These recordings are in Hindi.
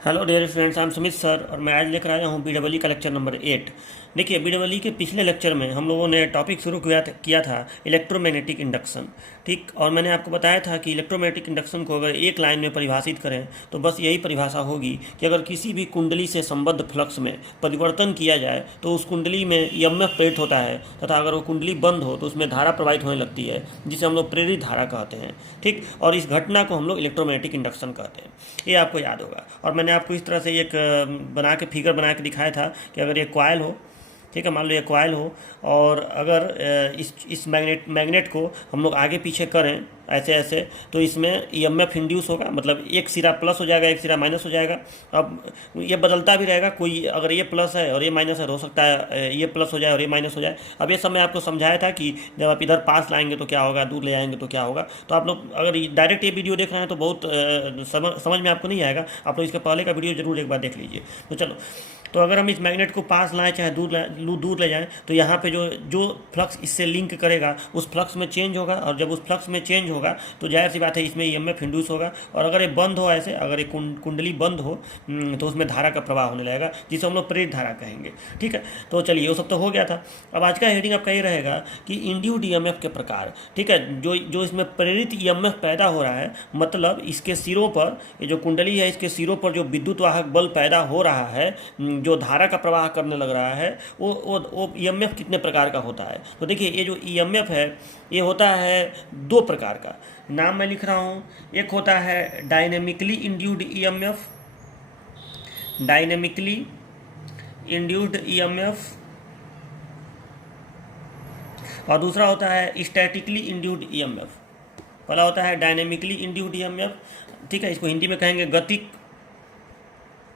Hello dear friends, I am Sumit sir और मैं आज लेकर आया हूँ बीडब्ल्यू का लेक्चर नंबर 8। देखिए, बीडब्ल्यू के पिछले लेक्चर में हम लोगों ने टॉपिक शुरू किया था इलेक्ट्रोमैग्नेटिक इंडक्शन। ठीक, और मैंने आपको बताया था कि इलेक्ट्रोमैग्नेटिक इंडक्शन को अगर एक लाइन में परिभाषित करें तो बस यही परिभाषा होगी कि अगर किसी भी कुंडली से संबद्ध फ्लक्स में परिवर्तन किया जाए तो उस कुंडली में ईएमएफ प्रेरित होता है, तथा अगर वो कुंडली बंद हो तो उसमें धारा प्रवाहित होने लगती है, जिसे हम लोग प्रेरित धारा कहते हैं। ठीक, और इस घटना को हम लोग इलेक्ट्रोमैग्नेटिक इंडक्शन कहते हैं। ये आपको याद होगा। और मैंने आपको इस तरह से एक बना के फिगर बना के दिखाया था कि अगर ये कॉइल हो, ठीक है, मान लो ये कॉइल हो, और अगर इस मैग्नेट को हम लोग आगे पीछे करें ऐसे ऐसे, तो इसमें ईएमएफ इंड्यूस होगा, मतलब एक सिरा प्लस हो जाएगा, एक सिरा माइनस हो जाएगा। अब ये बदलता भी रहेगा, कोई अगर ये प्लस है और ये माइनस है तो हो सकता है ये प्लस हो जाए और ये माइनस हो जाए। अब ये सब मैं आपको समझाया था कि जब आप इधर पास लाएंगे तो क्या होगा, दूर ले जाएंगे तो क्या होगा। तो आप लोग अगर डायरेक्ट ये वीडियो देख रहे हैं तो बहुत समझ में आपको नहीं आएगा। आप लोग इसके पहले का वीडियो जरूर एक बार देख लीजिए। तो चलो, तो अगर हम इस मैग्नेट को पास लाएं चाहे दूर ले जाएं, तो यहाँ पे जो जो फ्लक्स इससे लिंक करेगा उस फ्लक्स में चेंज होगा, और जब उस फ्लक्स में चेंज होगा तो जाहिर सी बात है इसमें ईएमएफ इंड्यूस होगा। और अगर ये बंद हो, ऐसे अगर ये कुंडली बंद हो तो उसमें धारा का प्रवाह होने लगेगा, जिसे हम लोग प्रेरित धारा कहेंगे। ठीक है, तो चलिए वो सब तो हो गया था। अब आज का हेडिंग आपका ये रहेगा कि इंड्यूस्ड ईएमएफ के प्रकार। ठीक है, जो जो इसमें प्रेरित ईएमएफ पैदा हो रहा है, मतलब इसके सिरों पर, ये जो कुंडली है इसके सिरों पर जो विद्युत वाहक बल पैदा हो रहा है, जो धारा का प्रवाह करने लग रहा है, वो ईएमएफ कितने प्रकार का होता है। तो देखिए, ये जो ईएमएफ है ये होता है दो प्रकार का। नाम मैं लिख रहा हूँ। एक होता है dynamically induced EMF, dynamically induced EMF, और दूसरा होता है स्टैटिकली इंड्यूस्ड ईएमएफ। पहला होता है डायनेमिकली इंड्यूस्ड ईएमएफ, ठीक है, इसको हिंदी में कहेंगे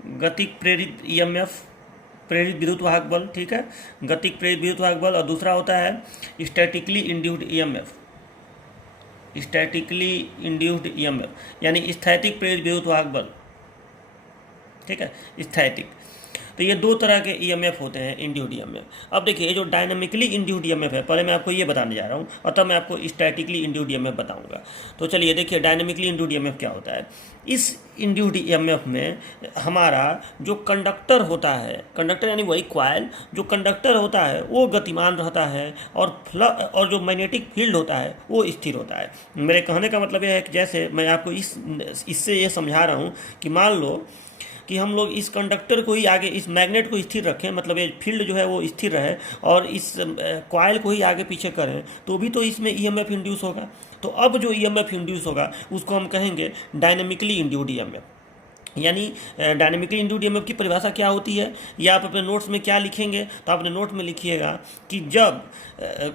गतिक प्रेरित ईएमएफ, प्रेरित विद्युत वाहक बल। ठीक है, गतिक प्रेरित विद्युत वाहक बल। और दूसरा होता है statically induced EMF, statically induced EMF यानी स्थैतिक प्रेरित विद्युत वाहक बल। ठीक है, स्थैतिक। तो ये दो तरह के ईएमएफ होते हैं, इंड्यूस्ड ईएमएफ। अब देखिए, ये जो डायनामिकली इंड्यूस्ड ईएमएफ है, पहले मैं आपको ये बताने जा रहा हूँ और तब मैं आपको स्टैटिकली इंड्यूस्ड ईएमएफ बताऊंगा। तो चलिए देखिए, डायनामिकली इंड्यूस्ड ईएमएफ क्या होता है। इस इंड्यूस्ड ईएमएफ में हमारा जो कंडक्टर होता है, कंडक्टर यानी वही कॉइल, जो कंडक्टर होता है वो गतिमान रहता है, और जो मैग्नेटिक फील्ड होता है वो स्थिर होता है। मेरे कहने का मतलब यह है कि जैसे मैं आपको इससे ये समझा रहा हूँ कि मान लो कि हम लोग इस कंडक्टर को ही आगे, इस मैग्नेट को स्थिर रखें, मतलब ये फील्ड जो है वो स्थिर रहे, और इस कॉइल को ही आगे पीछे करें, तो भी तो इसमें ईएमएफ इंड्यूस होगा। तो अब जो ईएमएफ इंड्यूस होगा उसको हम कहेंगे डायनेमिकली इंड्यूस्ड ईएमएफ। यानी डायनेमिकली इंड्यूस्ड ईएमएफ की परिभाषा क्या होती है, ये आप अपने नोट्स में क्या लिखेंगे, तो अपने नोट में लिखिएगा कि जब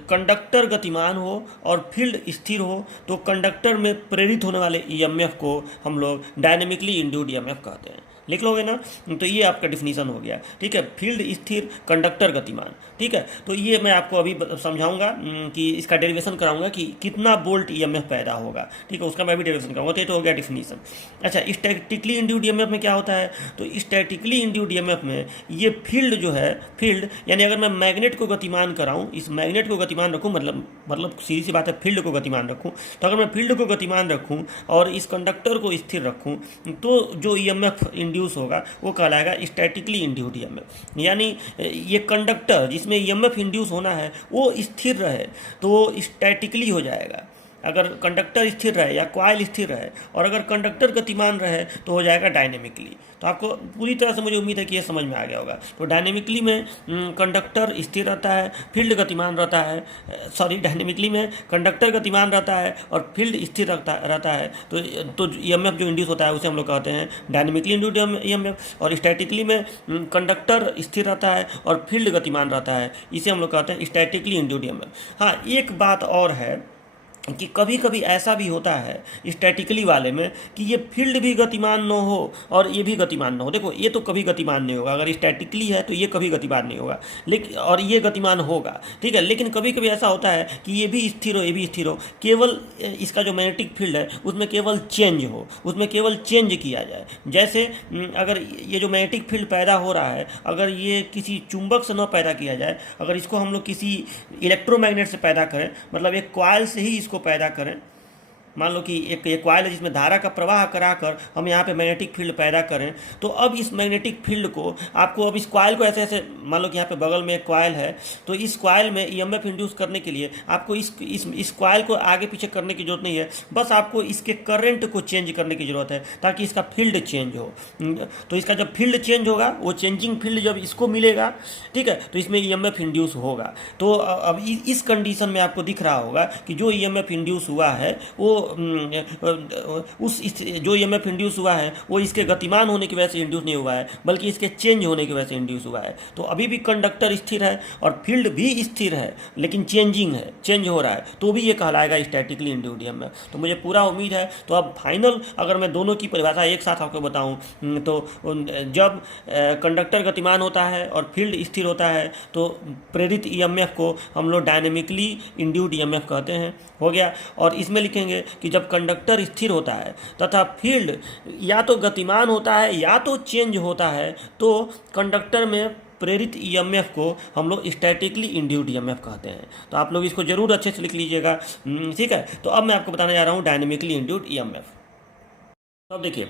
कंडक्टर गतिमान हो और फील्ड स्थिर हो तो कंडक्टर में प्रेरित होने वाले ईएमएफ को हम लोग डायनेमिकली इंड्यूस्ड ईएमएफ कहते हैं। लिख लोगे ना, तो ये आपका डिफिनीशन हो गया। ठीक है, फील्ड स्थिर, कंडक्टर गतिमान। ठीक है, तो ये मैं आपको अभी समझाऊंगा कि इसका डेरिवेशन कराऊंगा कि कितना वोल्ट ईएमएफ पैदा होगा। ठीक है, उसका मैं भी डेरिवेशन कराऊंगा। तो ये तो हो गया डिफिनीशन। अच्छा, स्टैटिकली इंड्यूस्ड ईएमएफ में क्या होता है, तो स्टैटिकली इंड्यूस्ड ईएमएफ में ये फील्ड जो है, फील्ड यानी अगर मैं मैग्नेट को गतिमान कराऊँ, इस मैग्नेट को गतिमान रखूँ, मतलब सीधी सी बात है, फील्ड को गतिमान रखूँ, तो अगर मैं फील्ड को गतिमान रखूँ और इस कंडक्टर को स्थिर रखूँ, तो जो ईएमएफ इंड्यूस होगा वो कहलाएगा स्टैटिकली इंड्यूस्ड ईएमएफ। यानी ये कंडक्टर जिसमें ईएमएफ इंड्यूस होना है वो स्थिर रहे तो वो स्टैटिकली हो जाएगा, अगर कंडक्टर स्थिर रहे या कॉइल स्थिर रहे, और अगर कंडक्टर गतिमान रहे तो हो जाएगा डायनेमिकली। तो आपको पूरी तरह से मुझे उम्मीद है कि ये समझ में आ गया होगा। तो डायनेमिकली में कंडक्टर स्थिर रहता है, फील्ड गतिमान रहता है, डायनेमिकली में कंडक्टर गतिमान रहता है और फील्ड स्थिर रहता है। तो ईएमएफ जो इंड्यूस होता है उसे हम लोग कहते हैं डायनेमिकली इंड्यूस्ड ईएमएफ। और स्टैटिकली में कंडक्टर स्थिर रहता है और फील्ड गतिमान रहता है, इसे हम लोग कहते हैं स्टैटिकली इंड्यूस्ड ईएमएफ। हाँ, एक बात और है कि कभी कभी ऐसा भी होता है स्टैटिकली वाले में कि ये फील्ड भी गतिमान न हो और ये भी गतिमान न हो। देखो, ये तो कभी गतिमान नहीं होगा, अगर स्टैटिकली है तो ये कभी गतिमान नहीं होगा, लेकिन और ये गतिमान होगा। ठीक है, लेकिन कभी कभी ऐसा होता है कि ये भी स्थिर हो, ये भी स्थिर हो, केवल इसका जो मैग्नेटिक फील्ड है उसमें केवल चेंज हो, उसमें केवल चेंज किया जाए। जैसे अगर ये जो मैग्नेटिक फील्ड पैदा हो रहा है, अगर ये किसी चुंबक से न पैदा किया जाए, अगर इसको हम लोग किसी इलेक्ट्रोमैग्नेट से पैदा करें, मतलब एक कॉइल से ही इसको पैदा करें, मान लो कि एक ये कॉइल है जिसमें धारा का प्रवाह कराकर हम यहाँ पे मैग्नेटिक फील्ड पैदा करें, तो अब इस मैग्नेटिक फील्ड को आपको अब इस कॉइल को ऐसे ऐसे, मान लो कि यहाँ पे बगल में एक कॉइल है, तो इस कॉइल में ईएमएफ इंड्यूस करने के लिए आपको इस कॉइल को आगे पीछे करने की जरूरत नहीं है, बस आपको इसके करंट को चेंज करने की जरूरत है ताकि इसका फील्ड चेंज हो। तो इसका जब फील्ड चेंज होगा, वो चेंजिंग फील्ड जब इसको मिलेगा, ठीक है, तो इसमें ईएमएफ इंड्यूस होगा। तो अब इस कंडीशन में आपको दिख रहा होगा कि जो ईएमएफ इंड्यूस हुआ है वो जो ईएमएफ इंड्यूस हुआ है वो इसके गतिमान होने की वजह से इंड्यूस नहीं हुआ है, बल्कि इसके चेंज होने की वजह से इंड्यूस हुआ है। तो अभी भी कंडक्टर स्थिर है और फील्ड भी स्थिर है, लेकिन चेंजिंग है, चेंज हो रहा है, तो भी ये कहलाएगा स्टैटिकली इंड्यूस्ड ईएमएफ। तो मुझे पूरा उम्मीद है। तो अब फाइनल अगर मैं दोनों की परिभाषा एक साथ आपको बताऊं, तो जब कंडक्टर गतिमान होता है और फील्ड स्थिर होता है तो प्रेरित ईएमएफ को हम लोग डायनेमिकली इंड्यूस्ड ईएमएफ कहते हैं। हो गया। और इसमें लिखेंगे कि जब कंडक्टर स्थिर होता है तथा फील्ड या तो गतिमान होता है या तो चेंज होता है, तो कंडक्टर में प्रेरित ईएमएफ को हम लोग स्टैटिकली इंड्यूस्ड ईएमएफ कहते हैं। तो आप लोग इसको जरूर अच्छे से लिख लीजिएगा, ठीक है। तो अब मैं आपको बताने जा रहा हूँ डायनेमिकली इंड्यूस्ड ईएमएफ। तो अब देखिए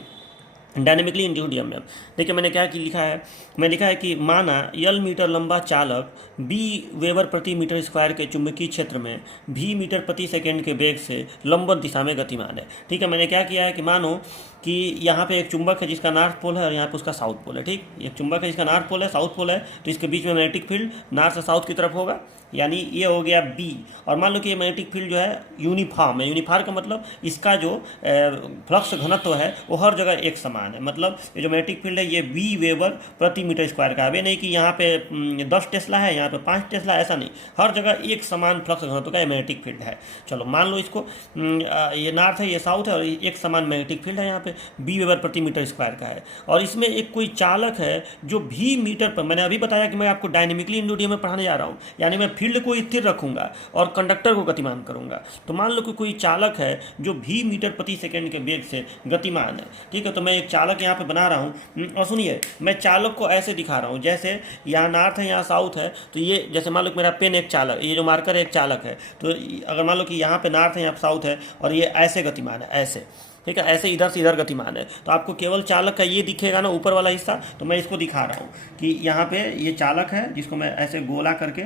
डायनेमिकली इंड्यूस्ड ईएमएफ, देखिए मैंने क्या लिखा है, मैं लिखा है कि माना L मीटर लंबा चालक B वेबर प्रति मीटर स्क्वायर के चुंबकीय क्षेत्र में V मीटर प्रति सेकंड के वेग से लंबवत दिशा में गतिमान है। ठीक है, मैंने क्या किया है कि मानो कि यहाँ पे एक चुंबक है जिसका नॉर्थ पोल है और यहाँ पे उसका साउथ पोल है। ठीक, एक चुंबक है जिसका नॉर्थ पोल है, साउथ पोल है, तो इसके बीच में मैग्नेटिक फील्ड नॉर्थ से साउथ की तरफ होगा, यानी ये हो गया B। और मान लो कि ये मैग्नेटिक फील्ड जो है यूनिफॉर्म है। यूनिफॉर्म का मतलब इसका जो फ्लक्स घनत्व है वो हर जगह एक समान है। मतलब ये जो मैग्नेटिक फील्ड है ये B वेबर प्रति मीटर स्क्वायर का है, नहीं कि यहाँ पे 10 टेस्ला है, यहाँ पे 5 टेस्ला, ऐसा नहीं, हर जगह एक समान फ्लक्स घनत्व का मैग्नेटिक फील्ड है। चलो मान लो इसको, ये नॉर्थ है, ये साउथ है, और एक समान मैग्नेटिक फील्ड है, यहाँ पे B वेबर प्रति मीटर स्क्वायर का है। और इसमें एक कोई चालक है जो V मीटर पर, मैंने अभी बताया कि मैं आपको डायनेमिकली इंड्यूस्ड ईएमएफ पढ़ाने जा रहा हूँ, यानी मैं फील्ड को स्थिर रखूंगा और कंडक्टर को गतिमान करूंगा। तो मान लो कि कोई चालक है जो V मीटर प्रति सेकंड के वेग से गतिमान है। ठीक है, तो मैं एक चालक यहाँ पे बना रहा हूँ, और सुनिए मैं चालक को ऐसे दिखा रहा हूँ, जैसे यहाँ नॉर्थ है, यहाँ साउथ है, तो ये जैसे मान लो कि मेरा पेन एक चालक, ये जो मार्कर है एक चालक है, तो अगर मान लो कि यहाँ पे नॉर्थ है, यहाँ पे साउथ है, और ये ऐसे गतिमान है, ऐसे, ठीक है, ऐसे इधर से इधर गतिमान है, तो आपको केवल चालक का ये दिखेगा ना, ऊपर वाला हिस्सा। तो मैं इसको दिखा रहा हूँ कि यहाँ पे ये चालक है, जिसको मैं ऐसे गोला करके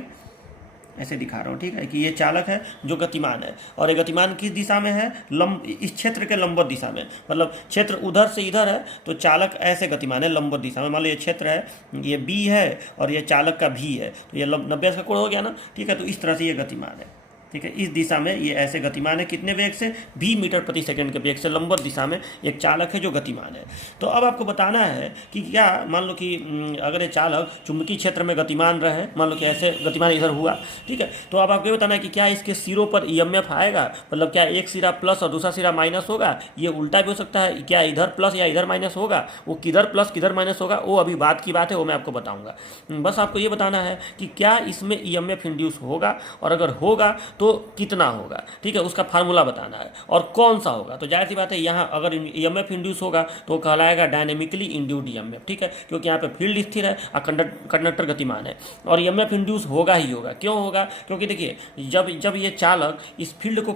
ऐसे दिखा रहा हूँ। ठीक है, कि ये चालक है जो गतिमान है, और ये गतिमान किस दिशा में है, इस क्षेत्र के लंबवत दिशा में। मतलब क्षेत्र उधर से इधर है तो चालक ऐसे गतिमान है लंबवत दिशा में। मान लो ये क्षेत्र है, ये B है और ये चालक का V है, तो ये 90 का कोण हो गया ना। ठीक है, तो इस तरह से ये गतिमान है। ठीक है, इस दिशा में ये ऐसे गतिमान है, कितने वेग से, V मीटर प्रति सेकंड के वेग से लंबवत दिशा में एक चालक है जो गतिमान है। तो अब आपको बताना है कि क्या, मान लो कि अगर ये चालक चुंबकीय क्षेत्र में गतिमान रहे, मान लो कि ऐसे गतिमान इधर हुआ, ठीक है, तो अब आपको ये बताना है कि क्या इसके सिरों पर ईएमएफ आएगा, मतलब क्या एक सिरा प्लस और दूसरा सिरा माइनस होगा, ये उल्टा भी हो सकता है, क्या इधर प्लस या इधर माइनस होगा, वो किधर प्लस किधर माइनस होगा, वो अभी बात की बात है, वो मैं आपको बताऊँगा। बस आपको ये बताना है कि क्या इसमें ईएमएफ इंड्यूस होगा, और अगर होगा तो कितना होगा। ठीक है, उसका फार्मूला बताना है और कौन सा होगा। तो जाहिर सी बात है, यहाँ अगर ईएमएफ इंड्यूस होगा तो कहलाएगा डायनेमिकली इंड्यूस्ड ईएमएफ। ठीक है, क्योंकि यहाँ पे फील्ड स्थिर है और कंडक्टर गतिमान है, और ईएमएफ इंड्यूस होगा ही होगा। क्यों होगा, क्योंकि देखिए जब ये चालक इस फील्ड को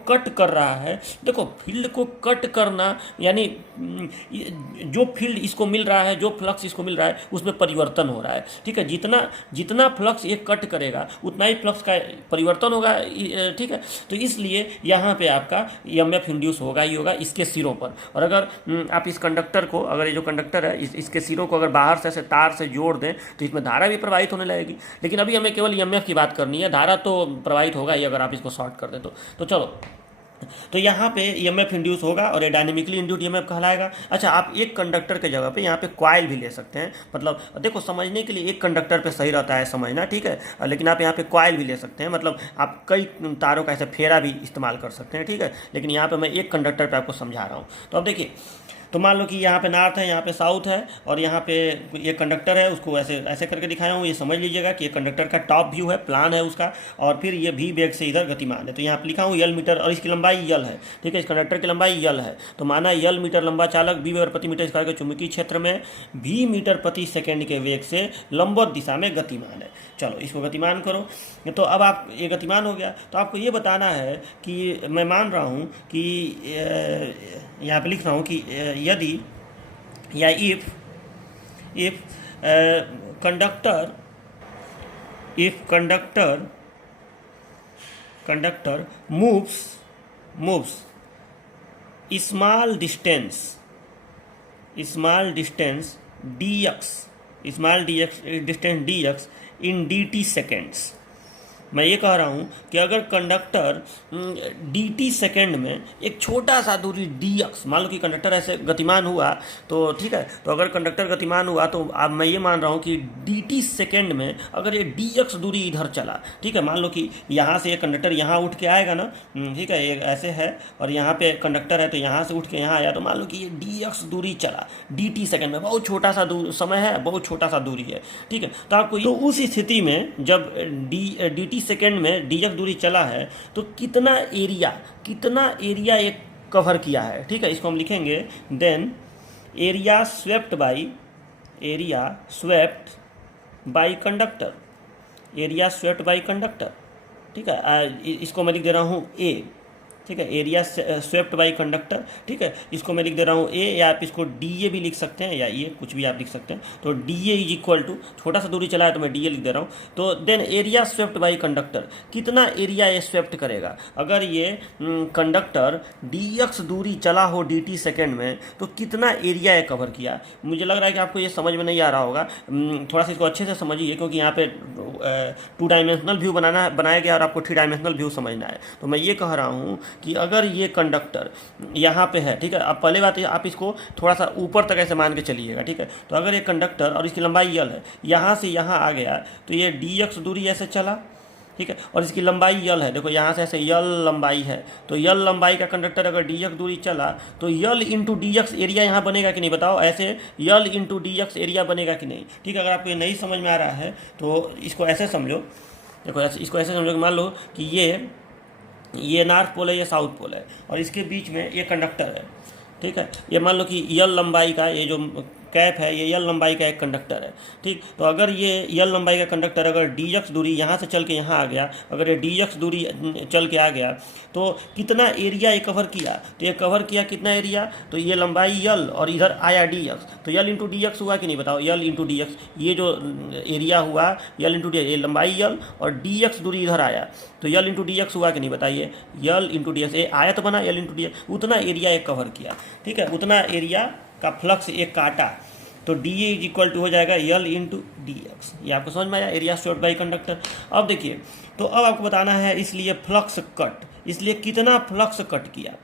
कट कर रहा है, देखो फील्ड को कट करना यानी जो फील्ड इसको मिल रहा है, जो फ्लक्स इसको मिल रहा है, उसमें परिवर्तन हो रहा है। ठीक है, जितना फ्लक्स ये कट करेगा उतना ही फ्लक्स का परिवर्तन होगा। ठीक है, तो इसलिए यहाँ पे आपका ईएमएफ इंड्यूस होगा ही होगा इसके सिरों पर। और अगर आप इस कंडक्टर को, अगर ये जो कंडक्टर है इसके सिरों को अगर बाहर से ऐसे तार से जोड़ दें तो इसमें धारा भी प्रवाहित होने लगेगी। लेकिन अभी हमें केवल ईएमएफ की बात करनी है, धारा तो प्रवाहित होगा ही अगर आप इसको शॉर्ट कर दें तो चलो, तो यहाँ पे ईएमएफ इंड्यूस होगा और ये डायनेमिकली इंड्यूस्ड ईएमएफ कहलाएगा। अच्छा, आप एक कंडक्टर के जगह पे यहाँ पे कॉइल भी ले सकते हैं, मतलब देखो समझने के लिए एक कंडक्टर पे सही रहता है समझना, ठीक है, लेकिन आप यहाँ पे कॉइल भी ले सकते हैं, मतलब आप कई तारों का ऐसे फेरा भी इस्तेमाल कर सकते हैं। ठीक है, लेकिन यहाँ पर मैं एक कंडक्टर पर आपको समझा रहा हूँ। तो अब देखिए, तो मान लो कि यहाँ पे नॉर्थ है, यहाँ पे साउथ है, और यहाँ पे ये कंडक्टर है, उसको ऐसे ऐसे करके दिखाया हूँ। ये समझ लीजिएगा कि ये कंडक्टर का टॉप व्यू है, प्लान है उसका, और फिर ये v वेग से इधर गतिमान है। तो यहाँ पे लिखा हूँ यल मीटर, और इसकी लंबाई यल है, ठीक है, इस कंडक्टर की लंबाई यल है। तो माना यल मीटर लंबा चालक v वेबर प्रति मीटर स्क्वायर के चुंबकीय क्षेत्र में v मीटर प्रति सेकेंड के वेग से लंबवत दिशा में गतिमान है। चलो इसको गतिमान करो। तो अब आप ये गतिमान हो गया, तो आपको ये बताना है कि मैं मान रहा हूँ कि यहाँ पे लिख रहा हूँ कि यदि या if conductor moves small distance dx in dt seconds। मैं ये कह रहा हूँ कि अगर कंडक्टर dt सेकेंड में एक छोटा सा दूरी dx, मान लो कि कंडक्टर ऐसे गतिमान हुआ, तो ठीक है, तो अगर कंडक्टर गतिमान हुआ तो अब मैं ये मान रहा हूँ कि dt सेकेंड में अगर ये dx दूरी इधर चला, ठीक है, मान लो कि यहाँ से ये कंडक्टर यहाँ उठ के आएगा ना, ठीक है, ये ऐसे है और यहाँ पे कंडक्टर है, तो यहाँ से उठ के यहाँ आया, तो मान लो कि ये dx दूरी चला dt सेकेंड में, बहुत छोटा सा समय है, बहुत छोटा सा दूरी है, ठीक है। तो आपको तो उस स्थिति में जब dt सेकेंड में dx दूरी चला है तो कितना एरिया एक कवर किया है, ठीक है, इसको हम लिखेंगे then area swept by conductor, ठीक है, इसको मैं लिख दे रहा हूँ ए, ठीक है, एरिया स्वेप्ट बाई कंडक्टर, ठीक है, इसको मैं लिख दे रहा हूँ ए, या आप इसको डी ए भी लिख सकते हैं, या ये कुछ भी आप लिख सकते हैं। तो d A is equal to, छोटा सा दूरी चला है तो मैं डी ए लिख दे रहा हूँ। तो then area swept by conductor, कितना एरिया ये स्वेप्ट करेगा। अगर ये कंडक्टर डी एक्स दूरी चला हो डी टी सेकेंड में तो कितना एरिया ये कवर किया। मुझे लग रहा है कि आपको ये समझ में नहीं आ रहा होगा, थोड़ा सा इसको अच्छे से समझिए, क्योंकि यहाँ पे 2 डायमेंशनल व्यू बनाया गया और आपको 3 डायमेंशनल व्यू समझना है। तो मैं ये कह रहा हूँ कि अगर ये कंडक्टर यहाँ पे है, ठीक है, अब पहले बात आप इसको थोड़ा सा ऊपर तक ऐसे मान के चलिएगा, ठीक है। तो अगर ये कंडक्टर और इसकी लंबाई यल है, यहाँ से यहाँ आ गया तो ये डी एक्स दूरी ऐसे चला, ठीक है, और इसकी लंबाई यल है, देखो यहाँ से ऐसे यल लंबाई है, तो यल लंबाई का कंडक्टर अगर डी एक्स दूरी चला तो l into d x area यहाँ बनेगा कि नहीं, बताओ, ऐसे यल इंटू डी एक्स एरिया बनेगा कि नहीं, ठीक है। अगर आपको ये नहीं समझ में आ रहा है तो इसको ऐसे समझो, देखो इसको ऐसे समझो कि मान लो कि ये नॉर्थ पोल है, ये साउथ पोल है, और इसके बीच में ये कंडक्टर है, ठीक है। ये मान लो कि यल लंबाई का ये जो कैप है, ये यल लंबाई का एक कंडक्टर है, ठीक। तो अगर ये यल लंबाई का कंडक्टर अगर डी एक्स दूरी यहाँ से चल के यहाँ आ गया, अगर ये डी एक्स दूरी चल के आ गया तो कितना एरिया ये कवर किया, तो ये कवर किया कितना एरिया, तो ये लंबाई यल और इधर आया डी एक्स, तो यल इंटू डी एक्स हुआ कि नहीं, बताओ, यल इंटू डी एक्स, ये जो एरिया हुआ यल इंटू डी, ये लंबाई यल और डी एक्स दूरी इधर आया, तो यल इंटू डी एक्स हुआ कि नहीं, बताइए, यल इंटू डी एक्स, ये आया तो बना यल इंटू डी एक्स, उतना एरिया एक कवर किया, ठीक है, उतना एरिया का फ्लक्स एक काटा, तो d A is equal to हो जाएगा यल इंटू डी एक्स। ये आपको समझ में आया, एरिया स्वेप्ट बाई कंडक्टर। अब देखिए, तो अब आपको बताना है इसलिए फ्लक्स कट, इसलिए कितना फ्लक्स कट किया,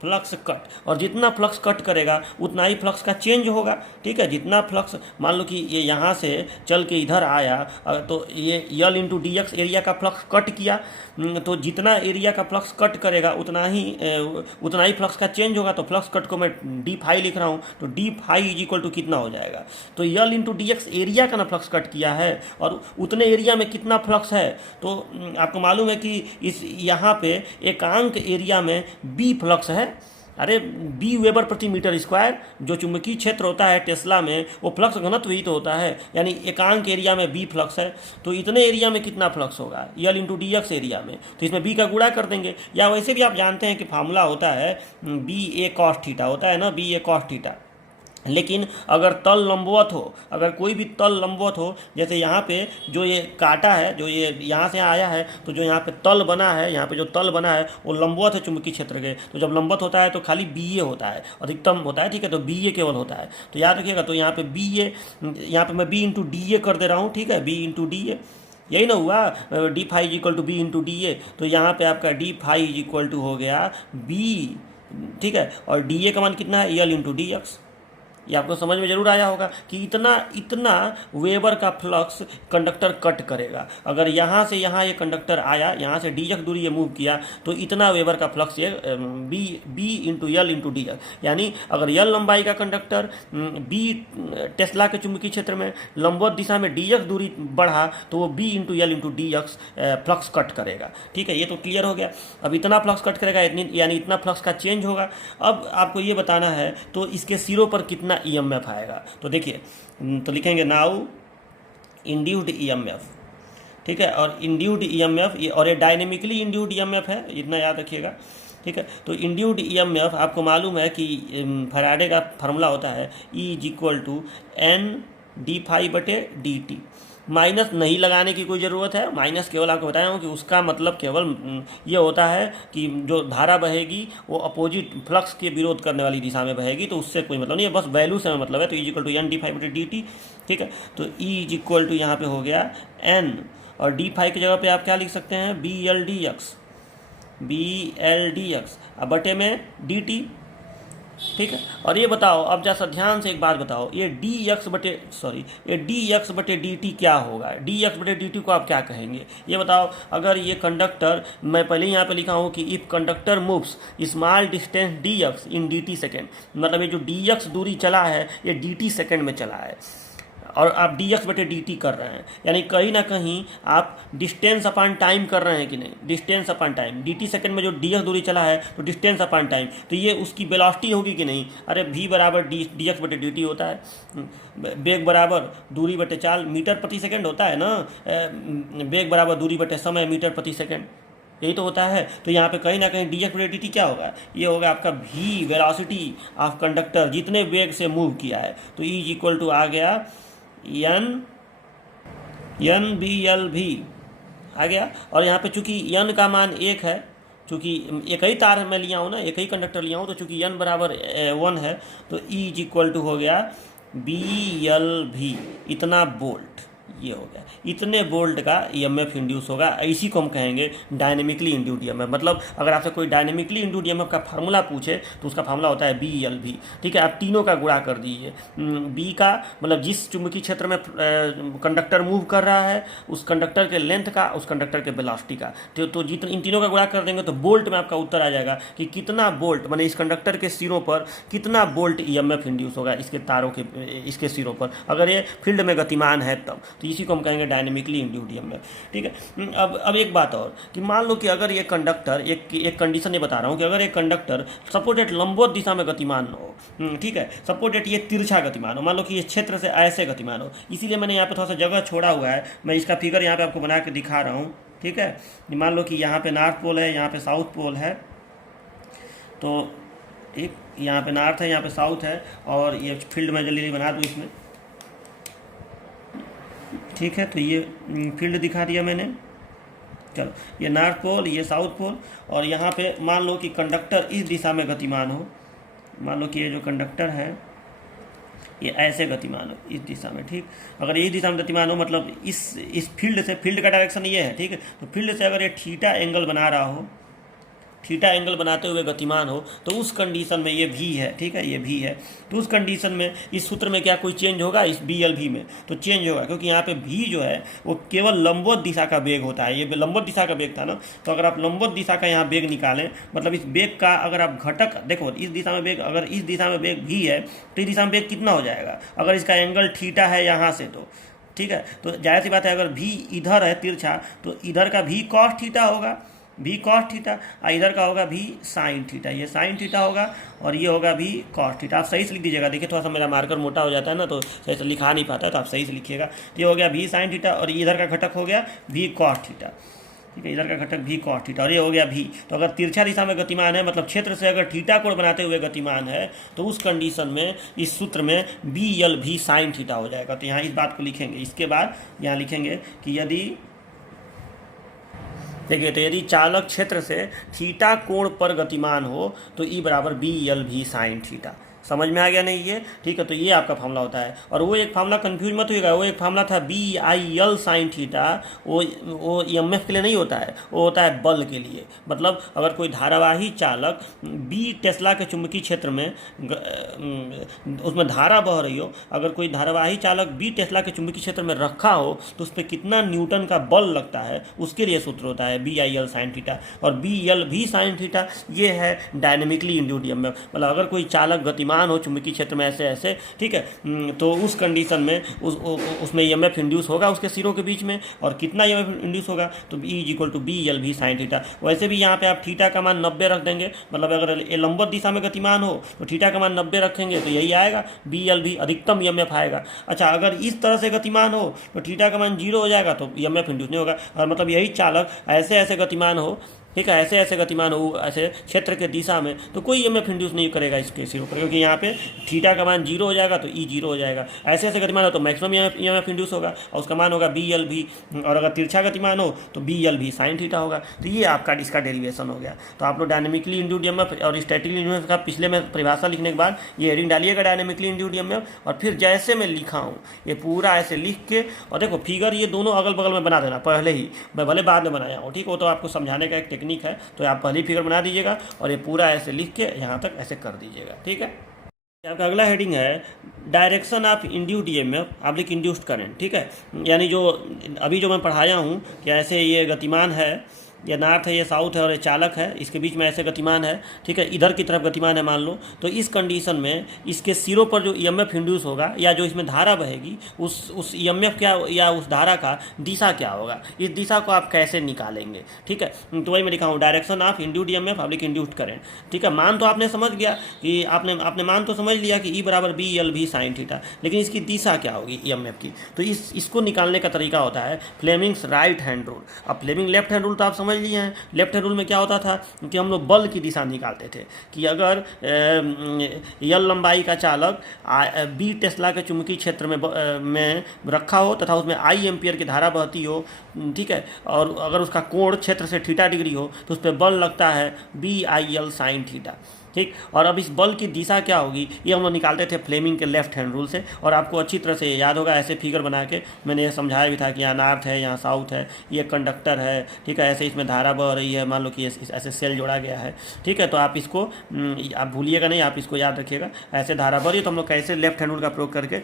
फ्लक्स कट, और जितना फ्लक्स कट करेगा उतना ही फ्लक्स का चेंज होगा, ठीक है। जितना फ्लक्स, मान लो कि ये यहाँ से चल के इधर आया, तो ये यल इंटू डी एक्स एरिया का फ्लक्स कट किया, तो जितना एरिया का फ्लक्स कट करेगा उतना ही फ्लक्स का चेंज होगा। तो फ्लक्स कट को मैं डी फाई लिख रहा हूँ, तो d phi is equal to कितना हो जाएगा, तो l into d x area का ना फ्लक्स कट किया है और उतने एरिया में कितना फ्लक्स है। तो आपको मालूम है कि इस यहाँ पे एकांक एरिया में बी फ्लक्स है, अरे बी वेबर प्रति मीटर स्क्वायर, जो चुंबकीय क्षेत्र होता है टेस्ला में वो फ्लक्स घनत्व ही तो होता है, यानी एकांक एरिया में बी फ्लक्स है, तो इतने एरिया में कितना फ्लक्स होगा, यल इंटू डी एक्स एरिया में, तो इसमें बी का गुणा कर देंगे। या वैसे भी आप जानते हैं कि फार्मूला होता है बी ए कॉस थीटा, होता है ना, बी ए कॉस थीटा। लेकिन अगर तल लंबवत हो, अगर कोई भी तल लंबवत हो, जैसे यहाँ पे जो ये काटा है, जो ये यहाँ से आया है, तो जो यहाँ पे तल बना है, यहाँ पे जो तल बना है वो लंबवत है चुंबकीय क्षेत्र के, तो जब लंबवत होता है तो खाली बी ए होता है, अधिकतम होता है, ठीक है, तो बी ए केवल होता है। तो याद रखिएगा, तो यहाँ पे बी ए, यहाँ पे मैं बी इंटू डी ए कर दे रहा हूँ, ठीक है, बी इंटू डी ए, यही ना हुआ, d phi is equal to B into d A, तो यहाँ पे आपका d phi is equal to हो गया बी, ठीक है, और डी ए का मान कितना है, यल इंटू डी एक्स, ये आपको समझ में जरूर आया होगा कि इतना इतना वेबर का फ्लक्स कंडक्टर कट करेगा। अगर यहाँ से यहाँ ये कंडक्टर आया, यहाँ से डी दूरी ये मूव किया, तो इतना वेबर का फ्लक्स ये B into l into d x, यानी अगर एल लंबाई का कंडक्टर बी टेस्ला के चुंबकीय क्षेत्र में लंबवत दिशा में डी एक्स दूरी बढ़ा तो वो B into l into d x flux cut करेगा। ठीक है, ये तो क्लियर हो गया। अब इतना फ्लक्स कट करेगा यानी इतना फ्लक्स का चेंज होगा। अब आपको ये बताना है तो इसके सिरों पर कितना ईएमएफ आएगा। तो देखिए, तो लिखेंगे नाउ इंड्यूस्ड ईएमएफ। ठीक है, और इंड्यूस्ड ईएमएफ और ये डायनेमिकली इंड्यूस्ड ईएमएफ है, इतना याद रखिएगा। ठीक है, तो इंड्यूस्ड ईएमएफ आपको मालूम है कि फैराडे का फार्मूला होता है E is equal to n d phi बटे डी टी। माइनस नहीं लगाने की कोई ज़रूरत है, माइनस केवल आपको बताया हूँ कि उसका मतलब केवल ये होता है कि जो धारा बहेगी वो अपोजिट फ्लक्स के विरोध करने वाली दिशा में बहेगी, तो उससे कोई मतलब नहीं है, बस वैल्यू से मतलब है। तो E equal to n d phi बटे डी टी। ठीक है, तो E इज इक्वल टू यहाँ पे हो गया एन, और डी फाई की जगह पे आप क्या लिख सकते हैं, बी एल डी एक्स अब बटे में डी टी। ठीक है, और ये बताओ अब जैसा ध्यान से एक बात बताओ, ये डी एक्स बटे डी टी क्या होगा? डी एक्स बटे डी टी को आप क्या कहेंगे ये बताओ। अगर ये कंडक्टर, मैं पहले यहाँ पे लिखा हूँ कि if conductor moves small distance D x in D T second, मतलब ये जो डी एक्स दूरी चला है ये डी टी सेकेंड में चला है, और आप डी एक्स बटे डी टी कर रहे हैं, यानी कहीं ना कहीं आप डिस्टेंस अपॉन टाइम कर रहे हैं कि नहीं, distance upon time. D T second में जो डी एक्स दूरी चला है तो डिस्टेंस अपॉन टाइम, तो ये उसकी वेलोसिटी होगी कि नहीं। अरे v बराबर डी एक्स बटे डी टी होता है, वेग बराबर दूरी बटे चाल मीटर प्रति सेकेंड होता है ना, वेग बराबर दूरी बटे समय मीटर प्रति सेकेंड, यही तो होता है। तो यहाँ पे कहीं ना कहीं डी एक्स बटे डी टी क्या होगा, ये होगा आपका v वेलोसिटी ऑफ कंडक्टर, जितने वेग से मूव किया है। तो E इज इक्वल टू आ गया एन बी एल भी आ गया, और यहाँ पे चूंकि एन का मान 1 है, चूंकि एक ही तार में लिया हूँ ना, एक ही कंडक्टर लिया हूँ, तो चूंकि एन बराबर 1 है तो E इज इक्वल टू हो गया बी एल भी, इतना वोल्ट, ये हो गया, इतने वोल्ट का ईएमएफ इंड्यूस होगा। इसी को हम कहेंगे डायनेमिकली इंड्यूस्ड ईएमएफ। मतलब अगर आपसे कोई डायनेमिकली इंड्यूस्ड ईएमएफ का फार्मूला पूछे तो उसका फार्मूला होता है BLV। ठीक है, आप तीनों का गुणा कर दीजिए। बी का मतलब जिस चुंबकीय क्षेत्र में कंडक्टर मूव कर रहा है उस कंडक्टर के लेंथ का, उस कंडक्टर के वेलोसिटी का, तो जितने इन तीनों का गुणा कर देंगे तो वोल्ट में आपका उत्तर आ जाएगा कि कितना वोल्ट, मतलब इस कंडक्टर के सिरों पर कितना वोल्ट ईएमएफ इंड्यूस होगा, इसके तारों के, इसके सिरों पर, अगर ये फील्ड में गतिमान है तब। तो इसी को हम कहेंगे डायनेमिकली इंड्यूस्ड ईएमएफ। ठीक है, अब एक बात और कि मान लो कि अगर ये कंडक्टर, एक कंडीशन ये बता रहा हूँ कि अगर एक कंडक्टर सपोर्टेड लंबवत दिशा में गतिमान हो, ठीक है, सपोर्टेड ये तिरछा गतिमान हो, मान लो कि ये क्षेत्र से ऐसे गतिमान हो, इसीलिए मैंने यहाँ पे थोड़ा सा जगह छोड़ा हुआ है, मैं इसका फिगर यहाँ पे आपको बना के दिखा रहा हूँ। ठीक है, मान लो कि यहाँ पे नॉर्थ पोल है, यहाँ पे साउथ पोल है, तो एक यहाँ पे नॉर्थ है, यहाँ पे साउथ है, और ये फील्ड में जल्दी बना दूँ इसमें। ठीक है, तो ये फील्ड दिखा दिया मैंने। चलो, ये नॉर्थ पोल, ये साउथ पोल, और यहाँ पे मान लो कि कंडक्टर इस दिशा में गतिमान हो, मान लो कि ये जो कंडक्टर है ये ऐसे गतिमान हो इस दिशा में। ठीक, अगर इस दिशा में गतिमान हो मतलब इस फील्ड से, फील्ड का डायरेक्शन ये है, ठीक है, तो फील्ड से अगर ये थीटा एंगल बना रहा हो, थीटा एंगल बनाते हुए गतिमान हो, तो उस कंडीशन में ये भी है, ठीक है, ये भी है, तो उस कंडीशन में इस सूत्र में क्या कोई चेंज होगा, इस BLV में तो चेंज होगा, क्योंकि यहाँ पे भी जो है वो केवल लंबवत दिशा का वेग होता है, ये लंबवत दिशा का वेग था ना, तो अगर आप लंबवत दिशा का यहाँ वेग निकालें, मतलब इस वेग का अगर आप घटक देखो, इस दिशा में वेग, अगर इस दिशा में वेग भी है तो इस दिशा में वेग कितना हो जाएगा, अगर इसका एंगल थीटा है यहाँ से, तो ठीक है, तो जाहिर सी बात है अगर भी इधर है तिरछा तो इधर का भी cos थीटा होगा, भी cos थीटा, और इधर का होगा भी sin थीटा, ये sin थीटा होगा, और ये होगा भी cos थीटा। आप सही से लिख दीजिएगा, देखिए थोड़ा सा मेरा मार्कर मोटा हो जाता है ना, तो सही से लिखा नहीं पाता है, तो आप सही से लिखिएगा। तो ये हो गया भी sin थीटा, और इधर का घटक हो गया भी cos थीटा, ठीक है, इधर का घटक भी cos थीटा, और ये हो गया भी। तो अगर तिरछा दिशा में गतिमान है, मतलब क्षेत्र से अगर थीटा कोण बनाते हुए गतिमान है, तो उस कंडीशन में इस सूत्र में BL भी sin थीटा हो जाएगा। तो यहाँ इस बात को लिखेंगे, इसके बाद यहाँ लिखेंगे कि यदि, देखिए, तो यदि चालक क्षेत्र से थीटा कोण पर गतिमान हो तो E बराबर BL भी sin थीटा, समझ में आ गया नहीं ये? ठीक है, तो ये आपका फार्मूला होता है। और वो एक फार्मूला कंफ्यूज मत होइएगा, वो एक फार्मूला था BIL sin थीटा, वो EMF के लिए नहीं होता है, वो होता है बल के लिए। मतलब अगर कोई धारावाही चालक B टेस्ला के चुंबकीय क्षेत्र में उसमें धारा बह रही हो, अगर कोई धारावाही चालक B टेस्ला के चुंबकीय क्षेत्र में रखा हो तो उस पर कितना न्यूटन का बल लगता है, उसके लिए सूत्र होता है BIL sin थीटा। और BL भी sin थीटा ये है डायनेमिकली इंड्यूस्ड EMF। मतलब अगर कोई चालक गतिमान हो चुंबकीय क्षेत्र में ऐसे ऐसे, ठीक है, तो उस कंडीशन में उसमें EMF इंड्यूस होगा उसके सिरों के बीच में। और कितना EMF इंड्यूस होगा, तो E = BL भी sin थीटा। वैसे भी यहाँ पे आप थीटा का मान 90 रख देंगे, मतलब अगर ये लंबवत दिशा में गतिमान हो तो थीटा का मान 90 रखेंगे तो यही आएगा, BL भी अधिकतम EMF आएगा। अच्छा, अगर इस तरह से गतिमान हो तो थीटा का मान 0 हो जाएगा, तो EMF इंड्यूस नहीं होगा। और मतलब यही चालक ऐसे ऐसे गतिमान हो, ठीक है, ऐसे ऐसे गतिमान हो ऐसे क्षेत्र के दिशा में, तो कोई EMF इंड्यूस नहीं करेगा इसके सिरों पर, क्योंकि यहाँ पे थीटा का मान 0 हो जाएगा तो E 0 हो जाएगा। ऐसे ऐसे गतिमान हो तो मैक्सिमम EMF इंड्यूस होगा और उसका मान होगा BL भी। और अगर तिरछा गतिमान हो तो BL भी sin थीटा होगा। तो ये आपका इसका डेरिवेशन हो गया। तो आप लोग डायनेमिकली इंड्यूस्ड EMF और स्टैटिकली इंड्यूस्ड का पिछले में परिभाषा लिखने के बाद ये हेडिंग डालिएगा डायनेमिकली इंड्यूस्ड EMF, और फिर जैसे मैं लिखा हूँ ये पूरा ऐसे लिख के, और देखो फिगर ये दोनों अगल बगल में बना देना पहले ही, मैं भले बाद में बनाया हूँ, ठीक हो, तो आपको समझाने का एक टेक्निक है, तो आप पहली फिगर बना दीजिएगा और ये पूरा ऐसे लिख के यहाँ तक ऐसे कर दीजिएगा, ठीक है। आपका अगला हेडिंग है डायरेक्शन ऑफ इंड्यूस्ड EMF आप लिख इंड्यूस्ड करंट, ठीक है। यानी जो अभी जो मैं पढ़ाया हूँ कि ऐसे ये गतिमान है, ये नॉर्थ है, ये साउथ है, और ये चालक है, इसके बीच में ऐसे गतिमान है, ठीक है, इधर की तरफ गतिमान है मान लो। तो इस कंडीशन में इसके सिरों पर जो EMF इंड्यूस होगा या जो इसमें धारा बहेगी उस EMF क्या या उस धारा का दिशा क्या होगा, इस दिशा को आप कैसे निकालेंगे, ठीक है। तो वही मैं लिखा हूँ डायरेक्शन ऑफ इंड्यूस्ड EMF आप लिख इंड्यूस्ड करेंट, ठीक है। मान तो आपने समझ गया कि आपने मान तो समझ लिया कि E = BL भी sin थीटा, लेकिन इसकी दिशा क्या होगी EMF की, तो इसको निकालने का तरीका होता है फ्लेमिंग्स राइट हैंड रूल। अब फ्लेमिंग लेफ्ट हैंड रूल तो आप समझ लिए हैं। लेफ्ट हैंड रूल में क्या होता था कि हम लोग बल की दिशा निकालते थे कि अगर L लंबाई का चालक B टेस्ला के चुंबकीय क्षेत्र में रखा हो तथा उसमें I एम्पियर की धारा बहती हो, ठीक है, और अगर उसका कोण क्षेत्र से थीटा डिग्री हो तो उस पर बल लगता है BIL sin थीटा, ठीक। और अब इस बल की दिशा क्या होगी ये हम लोग निकालते थे फ्लेमिंग के लेफ्ट हैंड रूल से। और आपको अच्छी तरह से याद होगा, ऐसे फिगर बना के मैंने ये समझाया भी था कि यहाँ नॉर्थ है, यहाँ साउथ है, ये कंडक्टर है, ठीक है, ऐसे इसमें धारा बह रही है, मान लो कि ऐसे सेल जोड़ा गया है, ठीक है। तो आप इसको आप भूलिएगा नहीं, आप इसको याद रखिएगा, ऐसे धारा बह रही है तो हम लोग कैसे लेफ्ट हैंड रूल का प्रयोग करके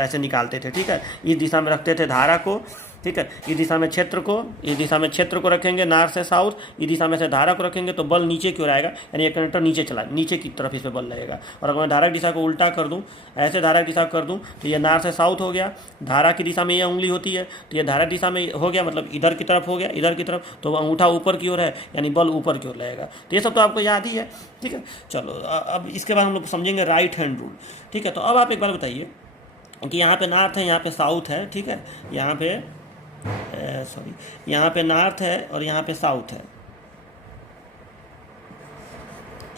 ऐसे निकालते थे, ठीक है। इस दिशा में रखते थे धारा को, ठीक है, इस दिशा में क्षेत्र को, इस दिशा में क्षेत्र को रखेंगे नॉर्थ से साउथ, इस दिशा में से धारा को रखेंगे तो बल नीचे की ओर आएगा, यानी एक कंडक्टर नीचे की तरफ इस पर बल लगेगा। और अगर मैं धारा की दिशा को उल्टा कर दूं, ऐसे धारा की दिशा कर दूं तो ये नॉर्थ से साउथ हो गया, धारा की दिशा में ये उंगली होती है तो ये धारा दिशा में हो गया, मतलब इधर की तरफ हो गया, इधर की तरफ, तो अंगूठा ऊपर की ओर है यानी बल ऊपर की ओर लगेगा। तो ये सब तो आपको याद ही है, ठीक है। चलो अब इसके बाद हम लोग समझेंगे राइट हैंड रूल, ठीक है। तो अब आप एक बार बताइए कि यहाँ पे नॉर्थ है, यहाँ पे साउथ है, ठीक है, यहाँ पे यहाँ पे नॉर्थ है और यहाँ पे साउथ है,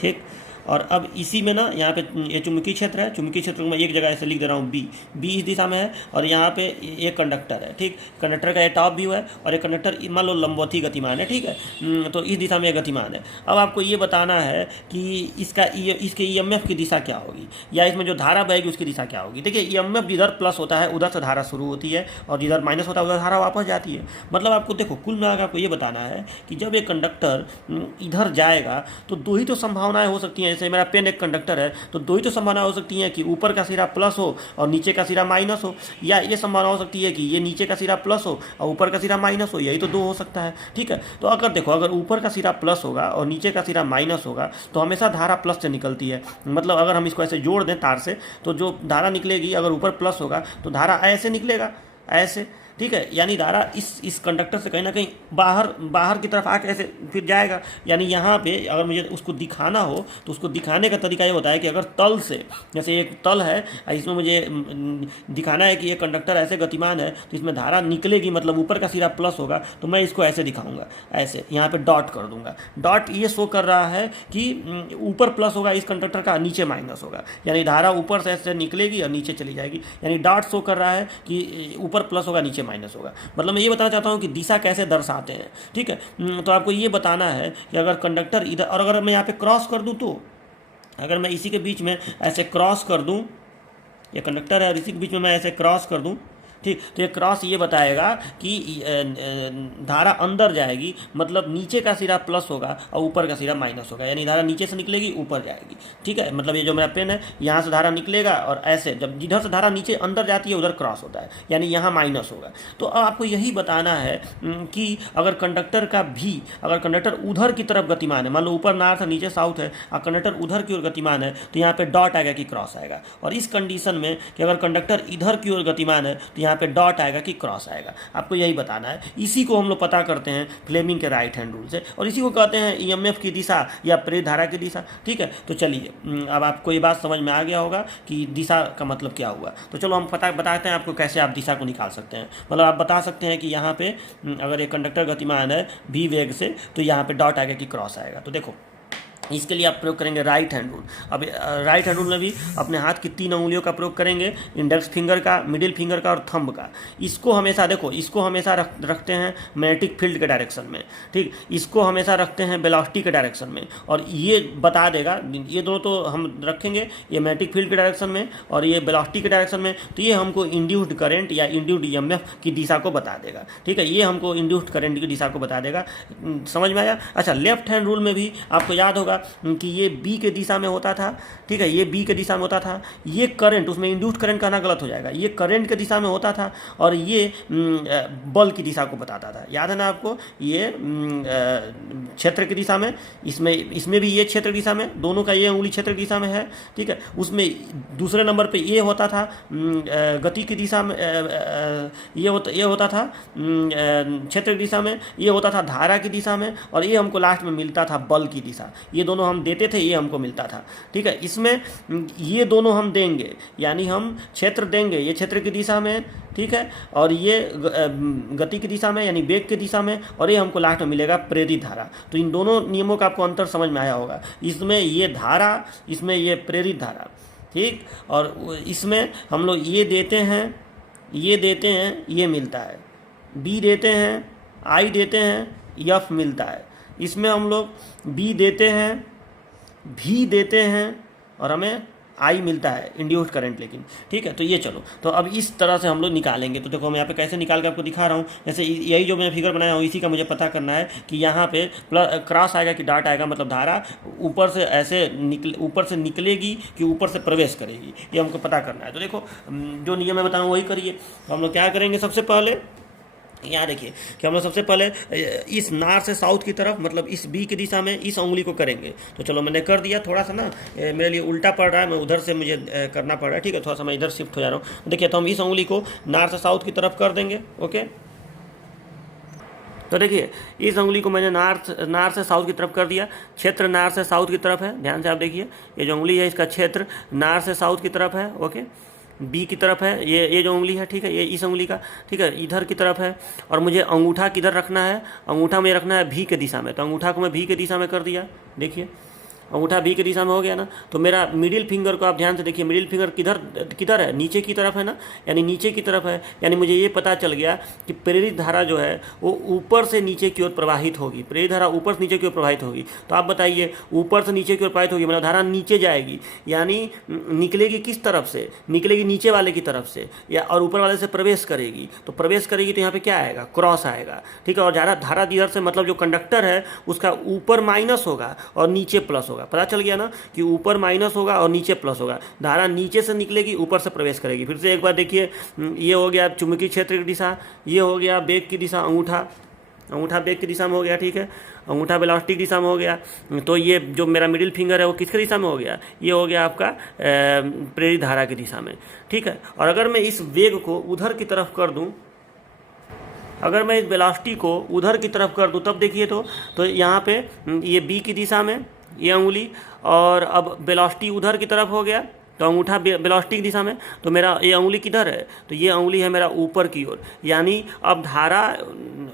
ठीक। और अब इसी में ना यहाँ पे ये चुंबकीय क्षेत्र है, चुंबकीय क्षेत्र को मैं एक जगह ऐसे लिख दे रहा हूँ बी इस दिशा में है, और यहाँ पे एक कंडक्टर है, ठीक। कंडक्टर का ये टॉप व्यू है और एक कंडक्टर मान लो लंबवती गतिमान है, ठीक है। तो इस दिशा में गतिमान है। अब आपको ये बताना है कि इसके EMF की दिशा क्या होगी, या इसमें जो धारा बहेगी उसकी दिशा क्या होगी। देखिए EMF जिधर प्लस होता है उधर से धारा शुरू होती है, और जिधर माइनस होता है उधर धारा वापस जाती है। मतलब आपको देखो कुल मिलाकर आपको ये बताना है कि जब एक कंडक्टर इधर जाएगा तो दो ही तो संभावनाएं हो सकती हैं। जैसे मेरा पेन एक कंडक्टर है तो दो ही तो संभावना हो सकती है कि ऊपर का सिरा प्लस हो और नीचे का सिरा माइनस हो, या ये संभावना हो सकती है कि ये नीचे का सिरा प्लस हो और ऊपर का सिरा माइनस हो, यही तो दो हो सकता है, ठीक है। तो अगर देखो अगर ऊपर का सिरा प्लस होगा और नीचे का सिरा माइनस होगा तो हमेशा धारा प्लस से निकलती है। मतलब अगर हम इसको ऐसे जोड़ दें तार से तो जो धारा निकलेगी अगर ऊपर प्लस होगा तो धारा ऐसे निकलेगा, ऐसे, ठीक है। यानी धारा इस कंडक्टर से कहीं ना कहीं बाहर की तरफ आके ऐसे फिर जाएगा। यानी यहाँ पे अगर मुझे उसको दिखाना हो तो उसको दिखाने का तरीका ये होता है कि अगर तल से, जैसे एक तल है, इसमें मुझे दिखाना है कि ये कंडक्टर ऐसे गतिमान है तो इसमें धारा निकलेगी, मतलब ऊपर का सिरा प्लस होगा, तो मैं इसको ऐसे दिखाऊंगा, ऐसे यहाँ पे डॉट कर दूंगा। डॉट ये शो कर रहा है कि ऊपर प्लस होगा इस कंडक्टर का, नीचे माइनस होगा, यानी धारा ऊपर से ऐसे निकलेगी और नीचे चली जाएगी। यानी डॉट शो कर रहा है कि ऊपर प्लस होगा नीचे माइनस होगा। मतलब मैं ये बताना चाहता हूँ कि दिशा कैसे दर्शाते हैं, ठीक है। तो आपको ये बताना है कि अगर कंडक्टर इधर, और अगर मैं यहाँ पे क्रॉस कर दूँ तो अगर मैं इसी के बीच में ऐसे क्रॉस कर दूं, ये कंडक्टर है और इसी के बीच में मैं ऐसे क्रॉस कर दूं, ठीक, तो ये क्रॉस ये बताएगा कि धारा अंदर जाएगी, मतलब नीचे का सिरा प्लस होगा और ऊपर का सिरा माइनस होगा, यानी धारा नीचे से निकलेगी ऊपर जाएगी। ठीक है, मतलब ये जो मेरा पेन है यहाँ से धारा निकलेगा और ऐसे जब जिधर से धारा नीचे अंदर जाती है उधर क्रॉस होता है, यानी यहाँ माइनस होगा। तो अब आपको यही बताना है कि अगर कंडक्टर का भी, अगर कंडक्टर उधर की तरफ गतिमान है, मान लो ऊपर नॉर्थ है नीचे साउथ है और कंडक्टर उधर की ओर गतिमान है, तो यहाँ पे डॉट आएगा कि क्रॉस आएगा। और इस कंडीशन में कि अगर कंडक्टर इधर की ओर गतिमान है तो यहाँ पे डॉट आएगा कि क्रॉस आएगा, आपको यही बताना है। इसी को हम लोग पता करते हैं फ्लेमिंग के राइट हैंड रूल से, और इसी को कहते हैं ईएमएफ की दिशा या प्रेरित धारा की दिशा। ठीक है, तो चलिए अब आपको ये बात समझ में आ गया होगा कि दिशा का मतलब क्या हुआ। तो चलो हम बताते हैं आपको कैसे आप दिशा को निकाल सकते हैं। मतलब आप बता सकते हैं कि यहाँ पे अगर एक कंडक्टर गतिमान है v वेग से, तो यहाँ पे डॉट आएगा कि क्रॉस आएगा। तो देखो इसके लिए आप प्रयोग करेंगे राइट हैंड रूल। अब राइट हैंड रूल में भी अपने हाथ की 3 उंगलियों का प्रयोग करेंगे, इंडेक्स फिंगर का, मिडिल फिंगर का और थंब का। इसको हमेशा देखो, इसको हमेशा रखते हैं मैग्नेटिक फील्ड के डायरेक्शन में, ठीक, इसको हमेशा रखते हैं वेलोसिटी के डायरेक्शन में, और ये बता देगा, ये दोनों तो हम रखेंगे, ये मैग्नेटिक फील्ड के डायरेक्शन में और ये वेलोसिटी के डायरेक्शन में, तो ये हमको इंड्यूस्ड करंट या इंड्यूस्ड ईएमएफ की दिशा को बता देगा। ठीक है, ये हमको इंड्यूस्ड करंट की दिशा को बता देगा। समझ में आया? अच्छा, लेफ्ट हैंड रूल में भी आपको याद होगा कि ये बी के दिशा में होता था। ठीक है, ये बी के दिशा में होता था, ये करंट, उसमें इंड्यूस्ड करंट कहना गलत हो जाएगा, ये करंट के दिशा में होता था और ये बल की दिशा को बताता था। याद है ना आपको? ये क्षेत्र की दिशा में, इसमें भी ये क्षेत्र की दिशा में, दोनों का ये उंगली क्षेत्र की दिशा में है। ठीक है, उसमें दूसरे नंबर पे ये होता था गति की दिशा में, ये होता था क्षेत्र की दिशा में, ये होता था धारा की दिशा में, और ये हमको लास्ट में मिलता था बल की दिशा। ये दोनों हम देते थे, ये हमको मिलता था। ठीक है, इसमें ये दोनों हम देंगे, यानी हम क्षेत्र देंगे, ये क्षेत्र की दिशा में, ठीक है, और ये गति की दिशा में यानी वेग की दिशा में, और ये हमको लास्ट में मिलेगा प्रेरित धारा। तो इन दोनों नियमों का आपको अंतर समझ में आया होगा। इसमें ये धारा, इसमें ये प्रेरित धारा, ठीक, और इसमें हम लोग ये देते हैं, ये मिलता है, बी देते हैं, आई देते हैं, एफ मिलता है। इसमें हम लोग बी देते हैं, भी देते हैं और हमें आई मिलता है, इंड्यूस्ड करंट लेकिन। ठीक है, तो ये चलो, तो अब इस तरह से हम लोग निकालेंगे। तो देखो मैं यहाँ पे कैसे निकाल के आपको दिखा रहा हूँ। जैसे यही जो मैं फिगर बनाया हूँ, इसी का मुझे पता करना है कि यहाँ पे क्रॉस आएगा कि डॉट आएगा, मतलब धारा ऊपर से ऐसे ऊपर से निकलेगी कि ऊपर से प्रवेश करेगी, ये हमको पता करना है। तो देखो जो नियम मैं बताऊँ वही करिए। तो हम लोग क्या करेंगे, सबसे पहले यहाँ देखिए कि हम लोग सबसे पहले इस नॉर्थ से साउथ की तरफ, मतलब इस बी की दिशा में इस उंगली को करेंगे। तो चलो मैंने कर दिया, थोड़ा सा ना मेरे लिए उल्टा पड़ रहा है, मैं उधर से मुझे करना पड़ रहा है। ठीक है, थोड़ा सा मैं इधर शिफ्ट हो जा रहा हूँ। देखिए, तो हम इस उंगली को नॉर्थ से साउथ की तरफ कर देंगे। ओके, तो देखिए इस उंगली को मैंने नॉर्थ से साउथ की तरफ कर दिया। क्षेत्र नॉर्थ से साउथ की तरफ है, ध्यान से आप देखिए, ये जो उंगली है इसका क्षेत्र नॉर्थ से साउथ की तरफ है। ओके, बी की तरफ है, ये जो उंगली है, ठीक है, ये इस उंगली का, ठीक है, इधर की तरफ है। और मुझे अंगूठा किधर रखना है, अंगूठा मुझे रखना है भी के दिशा में। तो अंगूठा को मैं भी के दिशा में कर दिया। देखिए अंगूठा भी की दिशा में हो गया ना। तो मेरा मिडिल फिंगर को आप ध्यान से देखिए, मिडिल फिंगर किधर है, नीचे की तरफ है ना, यानी नीचे की तरफ है। यानी मुझे ये पता चल गया कि प्रेरित धारा जो है वो ऊपर से नीचे की ओर प्रवाहित होगी। प्रेरित धारा ऊपर से नीचे की ओर प्रवाहित होगी। तो आप बताइए, ऊपर से नीचे की ओर प्रवाहित होगी मतलब धारा नीचे जाएगी, यानी निकलेगी किस तरफ से, निकलेगी नीचे वाले की तरफ से, या और ऊपर वाले से प्रवेश करेगी। तो प्रवेश करेगी तो यहाँ पे क्या आएगा, क्रॉस आएगा। ठीक है, और धारा इधर से, मतलब जो कंडक्टर है उसका ऊपर माइनस होगा और नीचे प्लस होगा। पता चल गया ना कि ऊपर माइनस होगा और नीचे प्लस होगा। धारा नीचे से निकलेगी, ऊपर से प्रवेश करेगी। फिर से एक बार देखिए, ये हो गया चुंबकीय क्षेत्र की दिशा, ये हो गया वेग की दिशा, अंगूठा वेग की दिशा में हो गया। ठीक है, अंगूठा वेलोसिटी की दिशा में हो गया। तो ये जो मेरा मिडिल फिंगर है वो किसकी दिशा में हो गया, ये हो गया आपका प्रेरित धारा की दिशा में। ठीक है, और अगर मैं इस वेग को उधर की तरफ कर दूं, अगर मैं इस वेलोसिटी को उधर की तरफ कर दूं, तब देखिए तो यहाँ पे ये बी की दिशा में ये उंगली, और अब वेलोसिटी उधर की तरफ हो गया, तो अंगूठा वेलोसिटी की दिशा में। तो मेरा ये उंगली किधर है, तो ये उंगली है मेरा ऊपर की ओर, यानी अब धारा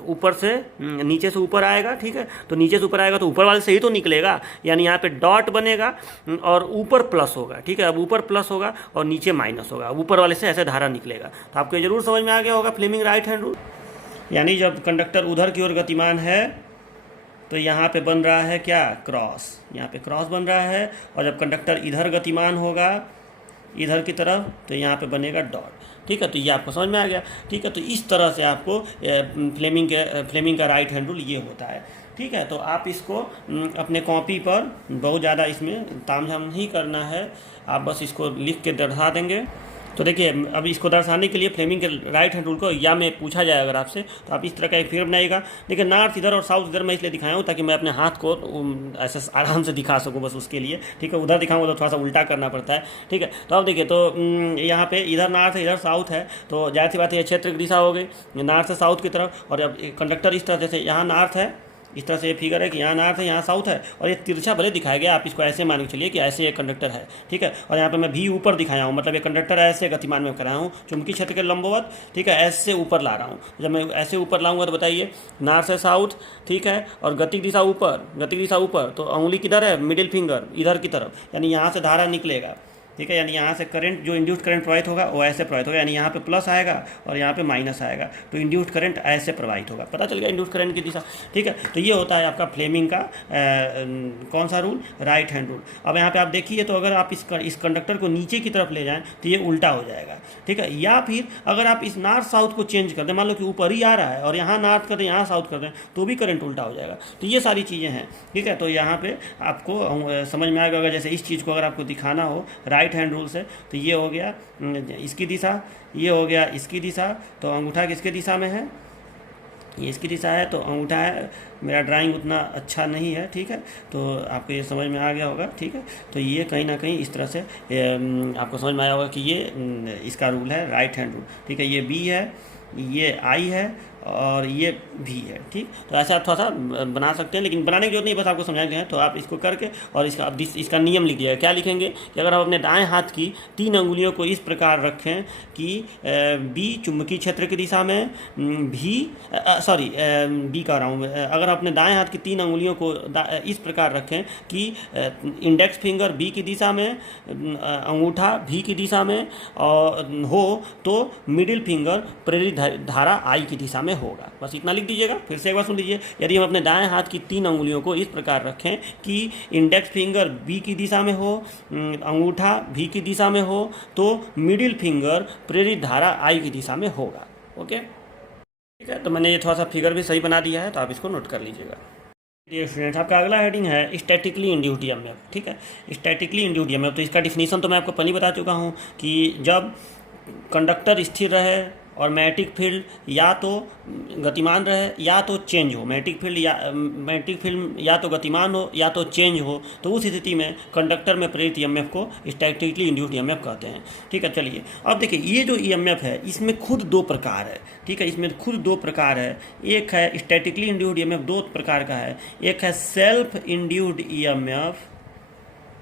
ऊपर से नीचे से ऊपर आएगा। ठीक है, तो नीचे से ऊपर आएगा तो ऊपर वाले से ही तो निकलेगा, यानी यहाँ पे डॉट बनेगा और ऊपर प्लस होगा। ठीक है, अब ऊपर प्लस होगा और नीचे माइनस होगा, ऊपर वाले से ऐसे धारा निकलेगा। तो आपको जरूर समझ में आ गया होगा फ्लेमिंग राइट हैंड रूल। यानी जब कंडक्टर उधर की ओर गतिमान है, तो यहाँ पे बन रहा है क्या, क्रॉस, यहाँ पे क्रॉस बन रहा है। और जब कंडक्टर इधर गतिमान होगा इधर की तरफ तो यहाँ पे बनेगा डॉट। ठीक है, तो ये आपको समझ में आ गया। ठीक है, तो इस तरह से आपको फ्लेमिंग का राइट हैंड रूल ये होता है। ठीक है, तो आप इसको अपने कॉपी पर बहुत ज़्यादा इसमें तामझाम नहीं करना है, आप बस इसको लिख के दर्शा देंगे। तो देखिए, अब इसको दर्शाने के लिए फ्लेमिंग के राइट हैंड रूल को या में पूछा जाए अगर आपसे, तो आप इस तरह का एक फिगर बनाइएगा। देखिए, नॉर्थ इधर और साउथ इधर मैं इसलिए दिखाया हूँ ताकि मैं अपने हाथ को ऐसे आराम से दिखा सकूँ, बस उसके लिए। ठीक है, उधर दिखाऊंगा तो थोड़ा सा उल्टा करना पड़ता है। ठीक है, तो अब देखिए, तो यहाँ पे इधर नॉर्थ है इधर साउथ है, तो जाहिर सी बात है ये क्षेत्र की दिशा हो गई नॉर्थ से साउथ की तरफ। और अब कंडक्टर इस तरह जैसे यहाँ नॉर्थ है, इस तरह से ये फिगर है कि यहाँ नॉर्थ है यहाँ साउथ है, और ये तिरछा भले दिखाया गया, आप इसको ऐसे मान के चलिए कि ऐसे ये कंडक्टर है। ठीक है, और यहाँ पे मैं भी ऊपर दिखाया हूँ, मतलब ये कंडक्टर ऐसे गतिमान में कराया हूँ चुंबकीय क्षेत्र के लंबवत। ठीक है, ऐसे ऊपर ला रहा हूँ। जब मैं ऐसे ऊपर लाऊंगा तो बताइए, नॉर्थ से साउथ, ठीक है, और गति दिशा ऊपर, तो उंगली किधर है, मिडिल फिंगर इधर की तरफ, यानी यहाँ से धारा निकलेगा। ठीक है, यानी यहाँ से करंट, जो इंड्यूस्ड करंट प्रवाहित होगा वो ऐसे प्रवाहित होगा, यानी यहाँ पे प्लस आएगा और यहाँ पे माइनस आएगा, तो इंड्यूस्ड करंट ऐसे प्रवाहित होगा। पता चल गया इंड्यूस्ड करंट की दिशा। ठीक है, तो ये होता है आपका फ्लेमिंग का कौन सा रूल, राइट हैंड रूल। अब यहाँ पे आप देखिए, तो अगर आप इस कंडक्टर को नीचे की तरफ ले जाएं तो ये उल्टा हो जाएगा। ठीक है, या फिर अगर आप इस नॉर्थ साउथ को चेंज कर दें, मान लो कि ऊपर ही आ रहा है और यहाँ नॉर्थ कर दें यहाँ साउथ कर दें, तो भी करंट उल्टा हो जाएगा। तो ये सारी चीज़ें हैं। ठीक है, तो यहाँ पे आपको समझ में आएगा। अगर जैसे इस चीज़ को अगर आपको दिखाना हो राइट हैंड रूल से, तो ये हो गया इसकी दिशा, ये हो गया इसकी दिशा, तो अंगूठा किसके दिशा में है, ये इसकी दिशा है, तो अंगूठा है। मेरा ड्राइंग उतना अच्छा नहीं है, ठीक है, तो आपको ये समझ में आ गया होगा। ठीक है, तो ये कहीं ना कहीं इस तरह से आपको समझ में आया होगा कि ये इसका रूल है राइट हैंड रूल। ठीक है, ये बी है, ये आई है और ये भी है। ठीक, तो ऐसे आप थोड़ा सा बना सकते हैं, लेकिन बनाने की जरूरत नहीं, बस आपको समझाए गए हैं। तो आप इसको करके और इसका नियम लिख दिया। क्या लिखेंगे कि अगर आप अपने दाएं हाथ की 3 अंगुलियों को इस प्रकार रखें कि बी चुंबकीय क्षेत्र की दिशा में, बी कह रहा हूँ, अगर अपने दाएं हाथ की 3 अंगुलियों को इस प्रकार रखें कि इंडेक्स फिंगर बी की दिशा में, अंगूठा भी की दिशा में और हो, तो मिडिल फिंगर प्रेरित धारा आई की दिशा में होगा। बस इतना लिख दीजिएगा। फिर से एक बार सुन लीजिए, यदि हम अपने दाएं हाथ की 3 अंगुलियों को इस प्रकार रखें कि इंडेक्स फिंगर बी की दिशा में हो, अंगूठा भी की दिशा में हो, तो मिडिल फिंगर प्रेरित धारा आई की दिशा में होगा। ओके, ठीक है, तो मैंने ये थोड़ा सा फिगर भी सही बना दिया है, तो आप इसको नोट कर लीजिएगा। डियर स्टूडेंट्स, आपका अगला हेडिंग है स्टैटिकली इंड्यूस्ड ईएमएफ। ठीक है, स्टैटिकली इंड्यूस्ड ईएमएफ, तो इसका डिफिनीशन तो मैं आपको पहले बता चुका हूँ कि जब कंडक्टर स्थिर रहे और मैग्नेटिक फील्ड या तो गतिमान रहे या तो चेंज हो, मैग्नेटिक फील्ड या तो गतिमान हो या तो चेंज हो, तो उस स्थिति में कंडक्टर में प्रेरित ईएमएफ को स्टैटिकली इंड्यूस्ड ईएमएफ कहते हैं। ठीक है, चलिए अब देखिए, ये जो ईएमएफ है इसमें खुद 2 प्रकार है। ठीक है, इसमें खुद 2 प्रकार है। एक है स्टैटिकली इंड्यूस्ड ईएमएफ, 2 प्रकार का है। एक है सेल्फ इंड्यूस्ड ईएमएफ,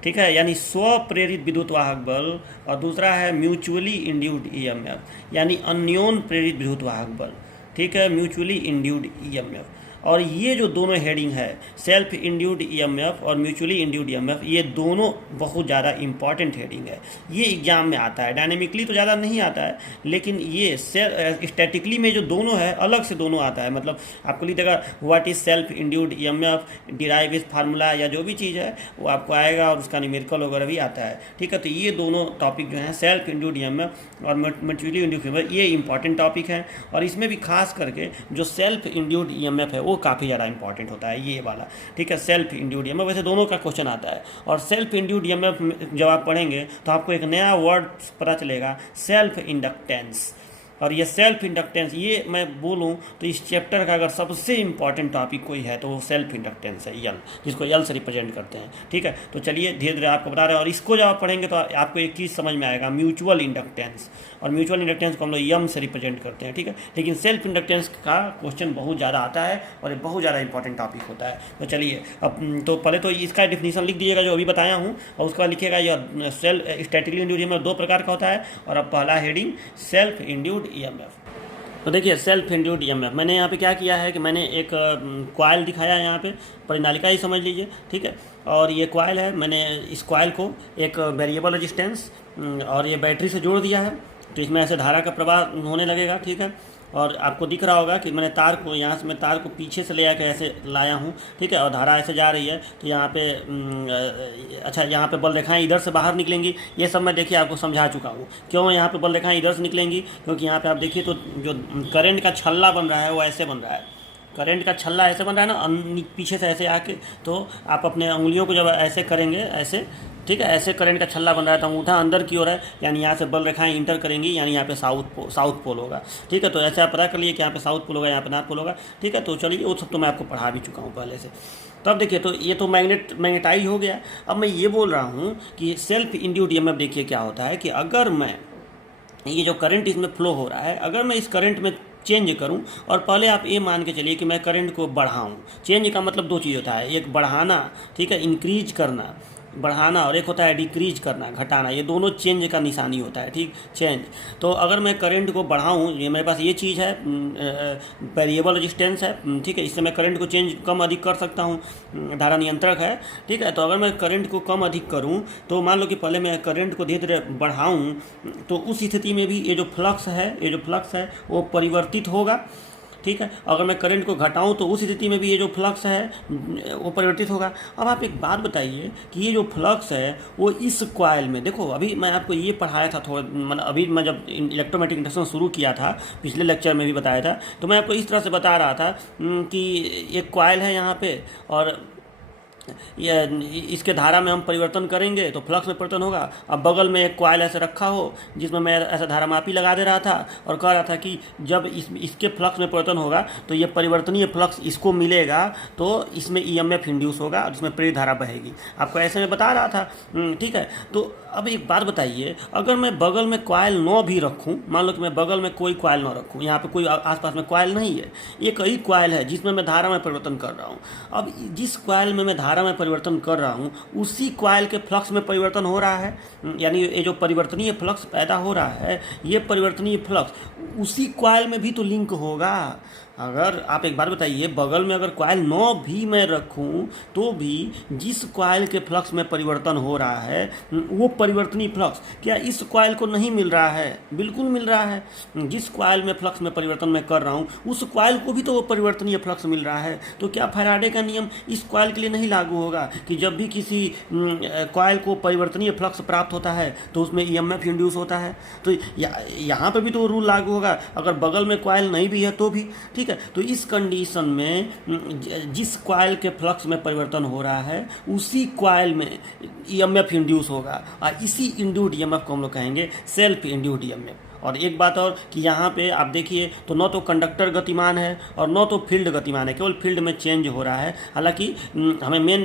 ठीक है, यानी स्व प्रेरित विद्युत वाहक बल, और दूसरा है म्यूचुअली इंड्यूस्ड ईएमएफ, यानी अन्योन प्रेरित विद्युत वाहक बल। ठीक है, म्यूचुअली इंड्यूस्ड ईएमएफ। और ये जो दोनों हेडिंग है, सेल्फ इंड्यूस्ड ईएमएफ और म्यूचुअली इंड्यूस्ड ईएमएफ, ये दोनों बहुत ज़्यादा इंपॉर्टेंट हेडिंग है। ये एग्जाम में आता है, डायनेमिकली तो ज़्यादा नहीं आता है, लेकिन ये स्टैटिकली में जो दोनों है अलग से दोनों आता है। मतलब आपको लिख देगा what is self induced EMF, derive इस फार्मूला या जो भी चीज़ है वो आपको आएगा, और उसका न्यूमेरिकल वगैरह भी आता है। ठीक है, तो ये दोनों टॉपिक जो हैं, सेल्फ इंड्यूस्ड ईएमएफ और म्यूचुअली इंड्यूस्ड ईएमएफ, ये इंपॉर्टेंट टॉपिक हैं। और इसमें भी खास करके जो सेल्फ इंड्यूस्ड ईएमएफ है वो काफ़ी ज़्यादा इंपॉर्टेंट होता है, ये वाला। ठीक है, सेल्फ इंड्यूस्ड ईएमएफ, वैसे दोनों का क्वेश्चन आता है। और सेल्फ इंड्यूस्ड ईएमएफ जब आप पढ़ेंगे तो आपको एक नया वर्ड पता चलेगा, सेल्फ इंडक्टेंस। और ये सेल्फ इंडक्टेंस, ये मैं बोलूँ तो इस चैप्टर का अगर सबसे इंपॉर्टेंट टॉपिक कोई है तो वो सेल्फ इंडक्टेंस है, यल, जिसको यल से रिप्रेजेंट करते हैं। ठीक है, तो चलिए धीरे धीरे आपको बता रहे हैं। और इसको जब आप पढ़ेंगे तो आपको एक चीज़ समझ में आएगा, म्यूचुअल इंडक्टेंस। और म्यूचुअल इंडक्टेंस को हम लोग यम से रिप्रेजेंट करते हैं। ठीक है, लेकिन सेल्फ इंडक्टेंस का क्वेश्चन बहुत ज़्यादा आता है और ये बहुत ज़्यादा इंपॉर्टेंट टॉपिक होता है। तो चलिए अब तो पहले तो इसका डिफिनीशन लिख दीजिएगा जो अभी बताया हूँ, और उसके बाद लिखिएगा ये स्टैटिकली इंड्यूस्ड ईएमएफ 2 प्रकार का होता है। और अब पहला हेडिंग सेल्फ इंड्यूस्ड ईएमएफ। तो देखिए, सेल्फ इंड्यूस्ड ईएमएफ, मैंने यहाँ पे क्या किया है कि मैंने एक कॉइल दिखाया है, यहाँ पे परिनालिका ही समझ लीजिए। ठीक है, और ये कॉइल है, मैंने इस कॉइल को एक वेरिएबल रेजिस्टेंस और ये बैटरी से जोड़ दिया है, तो इसमें ऐसे धारा का प्रवाह होने लगेगा। ठीक है, और आपको दिख रहा होगा कि मैंने तार को यहाँ से, मैं तार को पीछे से ले आकर ऐसे लाया हूँ, ठीक है, और धारा ऐसे जा रही है। तो यहाँ पे अच्छा, यहाँ पे बल रेखाएं इधर से बाहर निकलेंगी। ये सब मैं देखिए आपको समझा चुका हूँ क्यों यहाँ पे बल रेखाएं इधर से निकलेंगी, क्योंकि यहाँ पे आप देखिए तो जो करंट का छल्ला बन रहा है वो ऐसे बन रहा है। करंट का छल्ला ऐसे बन रहा है ना, पीछे से ऐसे आके, तो आप अपने उंगलियों को जब ऐसे करेंगे ऐसे, ठीक है, ऐसे करंट का छल्ला बन रहा है, तो अंगूठा अंदर की ओर है, यानी यहाँ से बल रेखाएं इंटर करेंगी, यानी यहाँ पे साउथ पोल होगा। ठीक है, तो ऐसे आप पता कर लिए कि यहाँ पे साउथ पोल होगा, यहाँ पे नॉर्थ पोल होगा। ठीक है, तो चलिए वो सब तो मैं आपको पढ़ा भी चुका हूँ पहले से। तो अब देखिए, तो ये तो मैग्नेटाइज हो गया। अब मैं ये बोल रहा हूँ कि सेल्फ इंड्यूस्ड ईएमएफ देखिए क्या होता है कि अगर मैं ये जो करंट इसमें फ्लो हो रहा है, अगर मैं इस करंट में चेंज करूं, और पहले आप ये मान के चलिए कि मैं करंट को बढ़ाऊं। चेंज का मतलब दो चीज़ होता है, एक बढ़ाना, ठीक है, इंक्रीज करना, बढ़ाना, और एक होता है डिक्रीज करना, घटाना। ये दोनों चेंज का निशानी होता है, ठीक, चेंज। तो अगर मैं करंट को बढ़ाऊं, ये मेरे पास ये चीज़ है, वेरिएबल रेजिस्टेंस है, ठीक है, इससे मैं करंट को चेंज कम अधिक कर सकता हूं, धारा नियंत्रक है। ठीक है, तो अगर मैं करंट को कम अधिक करूं, तो मान लो कि पहले मैं करंट को धीरे धीरे बढ़ाऊं, तो उस स्थिति में भी ये जो फ्लक्स है वो परिवर्तित होगा। ठीक है, अगर मैं करंट को घटाऊं तो उस स्थिति में भी ये जो फ्लक्स है वो परिवर्तित होगा। अब आप एक बात बताइए कि ये जो फ्लक्स है वो इस कॉइल में, देखो अभी मैं आपको ये पढ़ाया था थोड़ा, मतलब अभी मैं जब इलेक्ट्रोमैग्नेटिक इंडक्शन शुरू किया था, पिछले लेक्चर में भी बताया था, तो मैं आपको इस तरह से बता रहा था कि एक कॉइल है यहाँ पे, और इसके धारा में हम परिवर्तन करेंगे तो फ्लक्स में परिवर्तन होगा। अब बगल में एक कॉइल ऐसे रखा हो जिसमें मैं ऐसा धारा मापी लगा दे रहा था और कह रहा था कि जब इसके फ्लक्स में परिवर्तन होगा तो ये परिवर्तनीय फ्लक्स इसको मिलेगा, तो इसमें ईएमएफ इंड्यूस होगा और इसमें प्रेरित धारा बहेगी। आपको ऐसे में बता रहा था। ठीक है, तो अब एक बात बताइए, अगर मैं बगल में कॉइल न भी रखूं, मान लो कि मैं बगल में कोई कॉइल न रखूं, यहाँ पे कोई आसपास में कॉइल नहीं है, एक ही कॉइल है जिसमें मैं धारा में परिवर्तन कर रहा हूँ। अब जिस कॉइल में मैं धारा में परिवर्तन कर रहा हूँ उसी कॉइल के फ्लक्स में परिवर्तन हो रहा है, यानी ये जो परिवर्तनीय फ्लक्स पैदा हो रहा है, ये परिवर्तनीय फ्लक्स उसी कॉइल में भी तो लिंक होगा। अगर आप एक बार बताइए, बगल में अगर कॉइल 9 भी मैं रखूं तो भी जिस कॉइल के फ्लक्स में परिवर्तन हो रहा है वो परिवर्तनीय फ्लक्स क्या इस कॉइल को नहीं मिल रहा है? बिल्कुल मिल रहा है। जिस कॉइल में फ्लक्स में परिवर्तन मैं कर रहा हूं उस कॉइल को भी तो वो परिवर्तनीय फ्लक्स मिल रहा है। तो क्या फैराडे का नियम इस कॉइल के लिए नहीं लागू होगा कि जब भी किसी कॉइल को परिवर्तनीय फ्लक्स प्राप्त होता है तो उसमें ईएमएफ इंड्यूस होता है? तो यहाँ पर भी तो रूल लागू होगा, अगर बगल में कॉइल नहीं भी है तो भी। ठीक है, तो इस कंडीशन में जिस कॉइल के फ्लक्स में परिवर्तन हो रहा है उसी कॉइल में ईएमएफ इंड्यूस होगा, और इसी इंड्यूस्ड ईएमएफ को हम लोग कहेंगे सेल्फ इंड्यूस्ड ईएमएफ। और एक बात और कि यहाँ पे आप देखिए तो न तो कंडक्टर गतिमान है और न तो फील्ड गतिमान है, केवल फील्ड में चेंज हो रहा है। हालांकि हमें मेन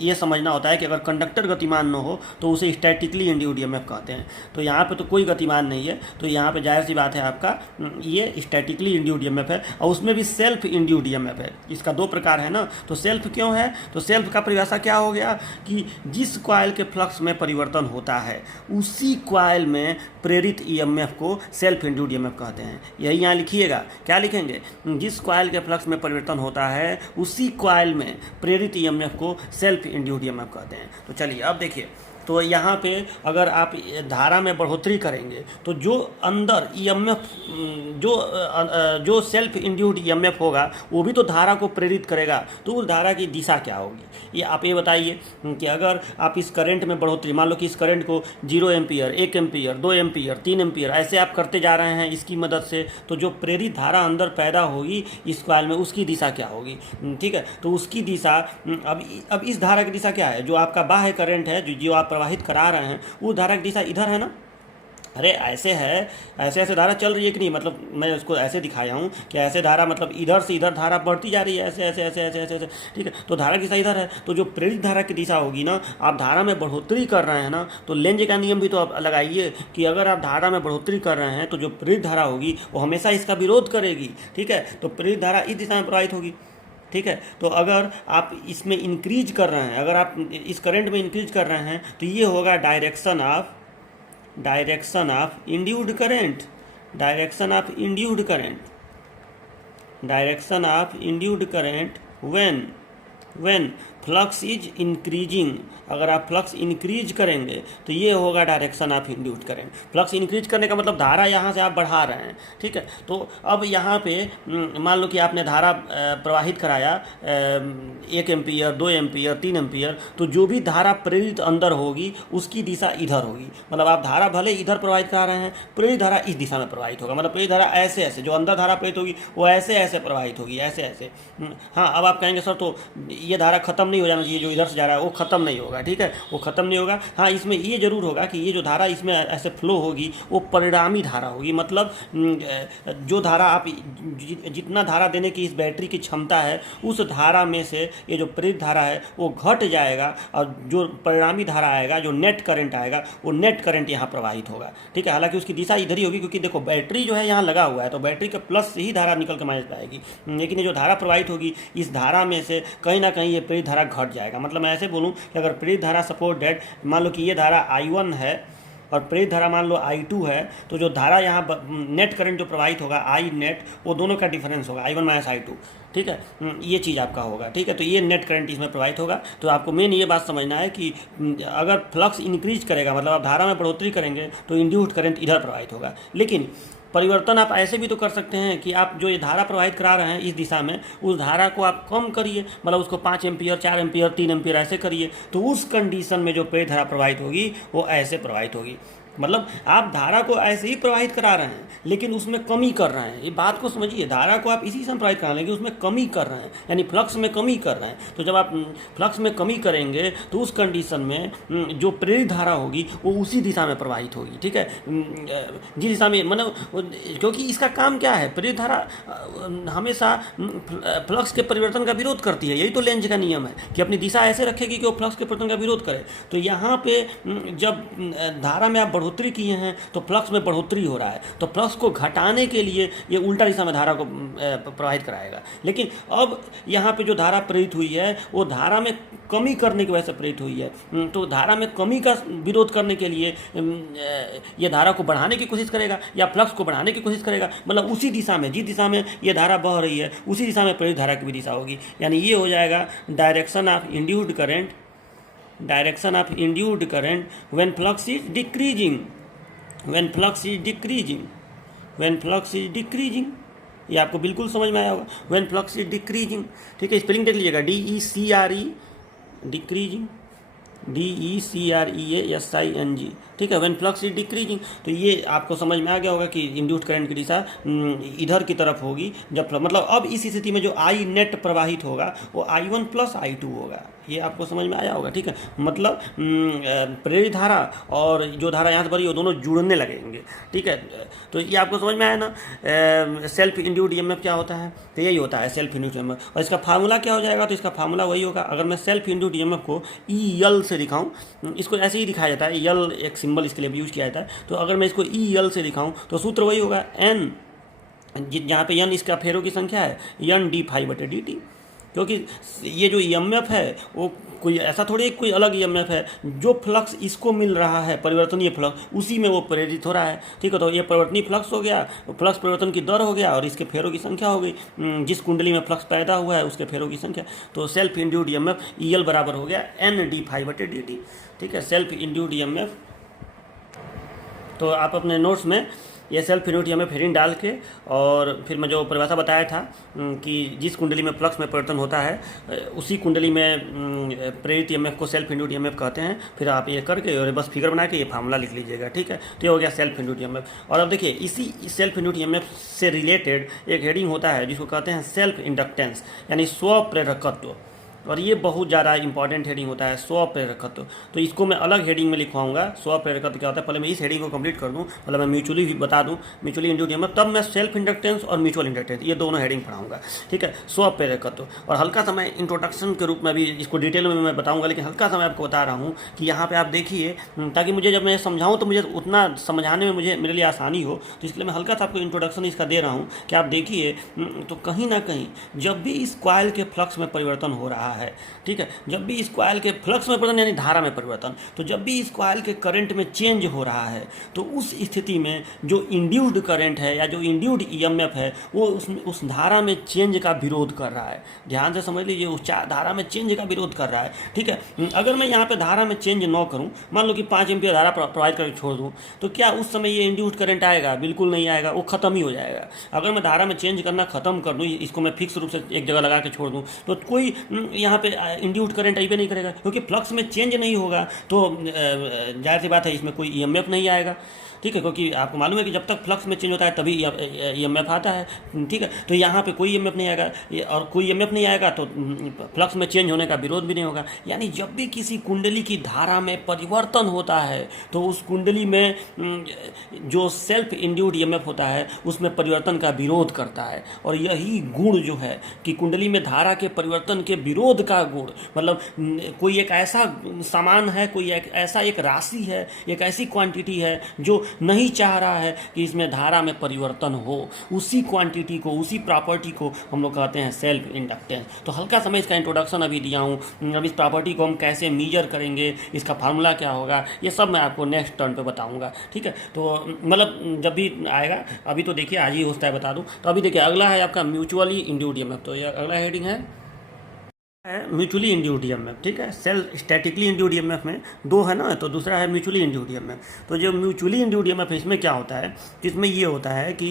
ये समझना होता है कि अगर कंडक्टर गतिमान न हो तो उसे स्टैटिकली इंड्यूस्ड ईएमएफ कहते हैं। तो यहाँ पे तो कोई गतिमान नहीं है, तो यहाँ पे जाहिर सी बात है आपका ये स्टैटिकली इंड्यूस्ड ईएमएफ है, और उसमें भी सेल्फ इंड्यूस्ड ईएमएफ है। इसका दो प्रकार है ना, तो सेल्फ क्यों है? तो सेल्फ का परिभाषा क्या हो गया कि जिस कॉइल के फ्लक्स में परिवर्तन होता है उसी कॉइल में प्रेरित ईएमएफ को सेल्फ इंड्यूस्ड ईएमएफ कहते हैं। यही यहाँ लिखिएगा, क्या लिखेंगे? जिस कॉइल के फ्लक्स में परिवर्तन होता है उसी कॉइल में प्रेरित ईएमएफ को सेल्फ इंड्यूस्ड ईएमएफ कहते हैं। तो चलिए अब देखिए, तो यहाँ पे अगर आप धारा में बढ़ोतरी करेंगे तो जो अंदर ईएमएफ जो सेल्फ इंड्यूस्ड ईएमएफ होगा वो भी तो धारा को प्रेरित करेगा। तो उस धारा की दिशा क्या होगी? ये आप ये बताइए कि अगर आप इस करंट में बढ़ोतरी, मान लो कि इस करंट को 0 एम्पियर, 1 एम्पियर, 2 एम्पियर, 3 एम्पियर ऐसे आप करते जा रहे हैं इसकी मदद से, तो जो प्रेरित धारा अंदर पैदा होगी इस कॉइल में उसकी दिशा क्या होगी? ठीक है, तो उसकी दिशा अब इस धारा की दिशा क्या है? जो आपका बाह्य करंट है, जो आप प्रवाहित करा रहे हैं, वो धारा की दिशा इधर है ना। अरे ऐसे है, ऐसे धारा चल रही है कि नहीं, मतलब मैं उसको ऐसे दिखाया हूँ कि ऐसे धारा मतलब इधर से इधर धारा बढ़ती जा रही है, ऐसे ऐसे ऐसे ऐसे ऐसे ऐसे। ठीक है, तो धारा की दिशा इधर है, तो जो प्रेरित धारा की दिशा होगी ना, आप धारा में बढ़ोतरी कर रहे हैं ना, तो लेंज का नियम भी तो आप लगाइए कि अगर आप धारा में बढ़ोतरी कर रहे हैं तो जो प्रेरित धारा होगी वो हमेशा इसका विरोध करेगी। ठीक है, तो प्रेरित धारा इस दिशा में प्रवाहित होगी। ठीक है, तो अगर आप इसमें इंक्रीज कर रहे हैं, अगर आप इस करंट में इंक्रीज कर रहे हैं तो ये होगा direction of induced current, direction of induced current when flux is increasing, अगर आप फ्लक्स इंक्रीज करेंगे तो ये होगा direction of induced current. Flux increase करने का मतलब धारा यहाँ से आप बढ़ा रहे हैं, ठीक है। तो अब यहाँ पे मान लो कि आपने धारा प्रवाहित कराया 1 एम्पीयर, 2 एम्पीयर, 3 एम्पीयर, तो जो भी धारा प्रेरित अंदर होगी उसकी दिशा इधर होगी। मतलब आप धारा भले इधर प्रवाहित करा रहे हैं, प्रेरित धारा इस दिशा में प्रवाहित होगा। मतलब प्रेरित धारा ऐसे ऐसे, जो अंदर धारा प्रेरित होगी वो ऐसे ऐसे प्रवाहित होगी, ऐसे ऐसे। हाँ, अब आप कहेंगे सर तो ये धारा खत्म नहीं हो जाना चाहिए, जो इधर से जा रहा है वो खत्म नहीं होगा, ठीक है, वो खत्म नहीं होगा। हाँ, इसमें ये जरूर होगा कि ये जो धारा इसमें ऐसे फ्लो होगी वो परिणामी धारा होगी। मतलब जो धारा आप जितना धारा देने की इस बैटरी की क्षमता है, उस धारा में से ये जो प्रेरित धारा है वो घट जाएगा, और जो परिणामी धारा आएगा, जो नेट करंट आएगा, वो नेट करंट यहाँ प्रवाहित होगा, ठीक है। हालांकि उसकी दिशा इधर ही होगी, क्योंकि देखो बैटरी जो है यहाँ लगा हुआ है, तो बैटरी के प्लस से ही धारा निकल के माइनस पे आएगी। लेकिन ये जो धारा प्रवाहित होगी, इस धारा में से कहीं ना कहीं ये प्रेरित धारा घट जाएगा। मतलब मैं ऐसे बोलूँ कि अगर प्रेरित धारा सपोज डेट, मान लो कि ये धारा I1 है और प्रेरित धारा मान लो I2 है, तो जो धारा यहाँ नेट करंट जो प्रवाहित होगा I नेट, वो दोनों का डिफरेंस होगा I1 माइनस I2, ठीक है। ये चीज़ आपका होगा, ठीक है। तो ये नेट करंट इसमें प्रवाहित होगा। तो आपको मेन ये बात समझना है कि अगर फ्लक्स इंक्रीज करेगा, मतलब आप धारा में बढ़ोतरी करेंगे, तो इंड्यूस्ड करंट इधर प्रवाहित होगा। लेकिन परिवर्तन आप ऐसे भी तो कर सकते हैं कि आप जो ये धारा प्रवाहित करा रहे हैं इस दिशा में, उस धारा को आप कम करिए, मतलब उसको 5 एम्पीयर, 4 एम्पीयर, 3 एम्पीयर ऐसे करिए। तो उस कंडीशन में जो प्रेरित धारा प्रवाहित होगी वो ऐसे प्रवाहित होगी। मतलब आप धारा को ऐसे ही प्रवाहित करा रहे हैं, लेकिन उसमें कमी कर रहे हैं। ये बात को समझिए, धारा को आप इसी से प्रवाहित करा रहे हैं, लेकिन उसमें कमी कर रहे हैं, यानी फ्लक्स में कमी कर रहे हैं। तो जब आप फ्लक्स में कमी करेंगे तो उस कंडीशन में जो प्रेरित धारा होगी वो उसी दिशा में प्रवाहित होगी, ठीक है, जिस दिशा में, मतलब क्योंकि इसका काम क्या है, प्रेरित धारा हमेशा फ्लक्स के परिवर्तन का विरोध करती है। यही तो लेंज का नियम है कि अपनी दिशा ऐसे रखेगी कि वो फ्लक्स के परिवर्तन का विरोध करे। तो यहाँ पे जब धारा में आप बढ़ोतरी किए हैं तो फ्लक्स में बढ़ोतरी हो रहा है, तो फ्लक्स को घटाने के लिए ये उल्टा दिशा में धारा को प्रवाहित कराएगा। लेकिन अब यहाँ पे जो धारा प्रेरित हुई है वो धारा में कमी करने की वजह से प्रेरित हुई है। तो धारा में कमी का विरोध करने के लिए ये धारा को बढ़ाने की कोशिश करेगा या फ्लक्स को बढ़ाने की कोशिश करेगा। मतलब उसी दिशा में, जिस दिशा में ये धारा बह रही है, उसी दिशा में प्रेरित धारा की भी दिशा होगी। यानी ये हो जाएगा direction of induced current, direction of induced current when flux is decreasing, when flux is decreasing, when flux is decreasing। ये आपको बिल्कुल समझ में आया होगा, when flux is decreasing, ठीक है। स्पेलिंग देख लीजिएगा, DECRE, decreasing, DECREASING, ठीक है, व्हेन फ्लक्स इज डिक्रीजिंग। तो ये आपको समझ में आ गया होगा कि इंड्यूस्ड करंट की दिशा इधर की तरफ होगी। जब मतलब अब इस स्थिति में जो I नेट प्रवाहित होगा वो I1 प्लस I2 होगा। ये आपको समझ में आया होगा, ठीक है। मतलब प्रेरित धारा और जो धारा यहाँ से भरी वो दोनों जुड़ने लगेंगे, ठीक है। तो ये आपको समझ में आया ना। सेल्फ इंड्यूस्ड ईएमएफ क्या होता है, तो यही होता है सेल्फ इंड्यूस्ड ईएमएफ। और इसका फार्मूला क्या हो जाएगा, तो इसका फार्मूला वही होगा। अगर मैं सेल्फ इंड्यूस्ड ईएमएफ को EL से दिखाऊं, इसको ऐसे ही दिखाया जाता है, यल एक सिंबल इसके लिए भी यूज किया जाता है। तो अगर मैं इसको EL से दिखाऊं तो सूत्र वही होगा, N, जहाँ पे N इसका फेरों की संख्या है, N d∅/dt। क्योंकि ये जो ईएमएफ है वो कोई ऐसा थोड़ी कोई अलग ईएमएफ है, जो फ्लक्स इसको मिल रहा है परिवर्तनीय फ्लक्स, उसी में वो प्रेरित हो रहा है, ठीक है। तो ये परिवर्तनीय फ्लक्स हो गया, फ्लक्स परिवर्तन की दर हो गया, और इसके फेरों की संख्या हो गई, जिस कुंडली में फ्लक्स पैदा हुआ है उसके फेरों की संख्या। तो सेल्फ इंड्यूस्ड ईएमएफ EL बराबर हो गया N d∅/dt, ठीक है, सेल्फ इंड्यूस्ड ईएमएफ। तो आप अपने नोट्स में ये सेल्फ इंड्यूस्ड ईएमएफ हेडिंग डाल के, और फिर मैं जो परिभाषा बताया था कि जिस कुंडली में फ्लक्स में परिवर्तन होता है उसी कुंडली में प्रेरित ईएमएफ को सेल्फ इंड्यूस्ड ईएमएफ कहते हैं। फिर आप ये करके और बस फिगर बना के ये फार्मूला लिख लीजिएगा, ठीक है। तो ये हो गया सेल्फ इंड्यूस्ड ईएमएफ। और अब देखिए इसी सेल्फ इंड्यूस्ड ईएमएफ से रिलेटेड एक हेडिंग होता है जिसको कहते हैं सेल्फ इंडक्टेंस, यानी स्वप्रेरकत्व। और ये बहुत ज़्यादा इंपॉर्टेंट हेडिंग होता है, स्वप्रेरकत्व। तो इसको मैं अलग हेडिंग में लिखवाऊंगा, स्वप्रेरकत्व क्या होता है। पहले मैं इस हेडिंग को कंप्लीट कर दूं, मतलब मैं म्यूचुअली भी बता दूं, म्यूचुअली इंड्यूस्ड ईएमएफ, तब मैं सेल्फ इंडक्टेंस और म्यूचुअल इंडक्टेंस ये दोनों हेडिंग पढ़ाऊंगा, ठीक है। स्वप्रेरकत्व, और हल्का सा मैं इंट्रोडक्शन के रूप में भी इसको डिटेल में मैं बताऊँगा, लेकिन हल्का सा मैं आपको बता रहा हूँ कि यहाँ पर आप देखिए, ताकि मुझे जब मैं समझाऊँ तो मुझे उतना समझाने में मेरे लिए आसानी हो। तो इसलिए मैं हल्का सा आपको इंट्रोडक्शन इसका दे रहा हूँ कि आप देखिए, तो कहीं ना कहीं जब भी इस कॉइल के फ्लक्स में परिवर्तन हो रहा है, ठीक है। जब भी इस कॉइल के फ्लक्स में परिवर्तन यानी धारा में परिवर्तन, तो जब भी इस कॉइल के करंट में चेंज हो रहा है तो उस स्थिति में जो इंड्यूस्ड करंट है या जो इंड्यूस्ड ईएमएफ है वो उस धारा में चेंज का विरोध कर रहा है। ध्यान से समझ लीजिए, उस धारा में चेंज का विरोध कर रहा है, ठीक है। अगर मैं यहाँ पे धारा में चेंज न करूँ, मान लो कि 5 एम्पीयर धारा प्रोवाइड करके छोड़ दूँ, तो क्या उस समय ये इंड्यूस्ड करंट आएगा? बिल्कुल नहीं आएगा, वो खत्म ही हो जाएगा। अगर मैं धारा में चेंज करना खत्म कर दूँ, इसको मैं फिक्स रूप से एक जगह लगा के छोड़ दूँ, तो कोई यहाँ पे इंड्यूस्ड करंट आई नहीं करेगा, क्योंकि फ्लक्स में चेंज नहीं होगा तो जाहिर सी बात है इसमें कोई ईएमएफ नहीं आएगा, ठीक है। क्योंकि आपको मालूम है कि जब तक फ्लक्स में चेंज होता है तभी ईएमएफ आता है, ठीक है। तो यहाँ पे कोई ईएमएफ नहीं आएगा, और कोई ईएमएफ नहीं आएगा तो फ्लक्स में चेंज होने का विरोध भी नहीं होगा। यानी जब भी किसी कुंडली की धारा में परिवर्तन होता है तो उस कुंडली में जो सेल्फ इंड्यूस्ड ईएमएफ होता है उसमें परिवर्तन का विरोध करता है। और यही गुण जो है कि कुंडली में धारा के परिवर्तन के विरोध का गुण, मतलब कोई एक ऐसा सामान है, कोई ऐसा एक राशि है, एक ऐसी क्वांटिटी है जो नहीं चाह रहा है कि इसमें धारा में परिवर्तन हो, उसी क्वांटिटी को, उसी प्रॉपर्टी को हम लोग कहते हैं सेल्फ इंडक्टेंस। तो हल्का सा मैं इसका इंट्रोडक्शन अभी दिया हूँ। अब इस प्रॉपर्टी को हम कैसे मेजर करेंगे, इसका फार्मूला क्या होगा, ये सब मैं आपको नेक्स्ट टर्न पे बताऊंगा, ठीक है। तो मतलब जब भी आएगा, अभी तो देखिए आज ही होता है बता दूं। तो अभी देखिए अगला है आपका म्यूचुअली इंड्यूस्ड ईएमएफ। तो ये अगला हेडिंग है म्यूचुअली इंड्यूस्ड ईएमएफ, ठीक है। सेल्फ स्टैटिकली इंड्यूस्ड ईएमएफ में दो है ना, तो दूसरा है म्यूचुअली इंड्यूस्ड ईएमएफ। तो जो म्यूचुअली इंड्यूस्ड ईएमएफ है इसमें क्या होता है, इसमें ये होता है कि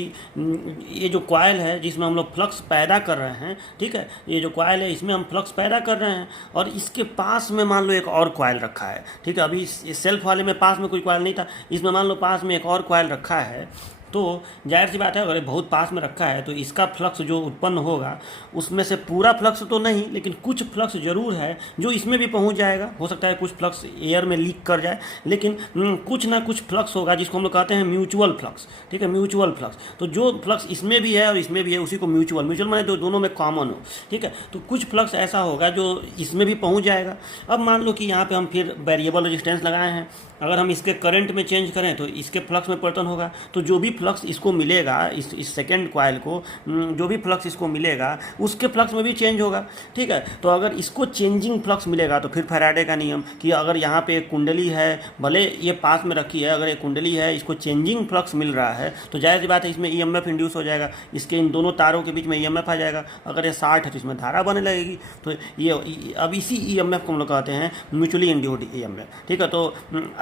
ये जो कॉइल है जिसमें हम लोग फ्लक्स पैदा कर रहे हैं, ठीक है, ये जो कॉइल है इसमें हम फ्लक्स पैदा कर रहे हैं और इसके पास में मान लो एक और कॉइल रखा है, ठीक है। अभी इस सेल्फ वाले में पास में कोई कॉइल नहीं था, इसमें मान लो पास में एक और कॉइल रखा है। तो जाहिर सी बात है अगर बहुत पास में रखा है तो इसका फ्लक्स जो उत्पन्न होगा उसमें से पूरा फ्लक्स तो नहीं, लेकिन कुछ फ्लक्स जरूर है जो इसमें भी पहुंच जाएगा। हो सकता है कुछ फ्लक्स एयर में लीक कर जाए, लेकिन कुछ ना कुछ फ्लक्स होगा जिसको हम लोग कहते हैं म्यूचुअल फ्लक्स, ठीक है, म्यूचुअल फ्लक्स। तो जो फ्लक्स इसमें भी है और इसमें भी है उसी को म्यूचुअल माने जो दोनों में कॉमन हो, ठीक है। तो कुछ फ्लक्स ऐसा होगा जो इसमें भी पहुँच जाएगा। अब मान लो कि यहाँ पर हम फिर वेरिएबल रेजिस्टेंस लगाए हैं, अगर हम इसके करंट में चेंज करें तो इसके फ्लक्स में परिवर्तन होगा। तो जो भी फ्लक्स इसको मिलेगा, इस सेकेंड कॉइल को जो भी फ्लक्स इसको मिलेगा उसके फ्लक्स में भी चेंज होगा, ठीक है। तो अगर इसको चेंजिंग फ्लक्स मिलेगा तो फिर फैराडे का नियम कि अगर यहाँ पे एक कुंडली है, भले ये पास में रखी है, अगर एक कुंडली है इसको चेंजिंग फ्लक्स मिल रहा है तो जाहिर सी बात है इसमें ईएमएफ इंड्यूस हो जाएगा, इसके इन दोनों तारों के बीच में ईएमएफ आ जाएगा। अगर ये 60 है तो इसमें धारा बनने लगेगी। तो ये अब इसी ईएमएफ को हम लोग कहते हैं म्यूचुअली इंड्यूस्ड ईएमएफ, ठीक है। तो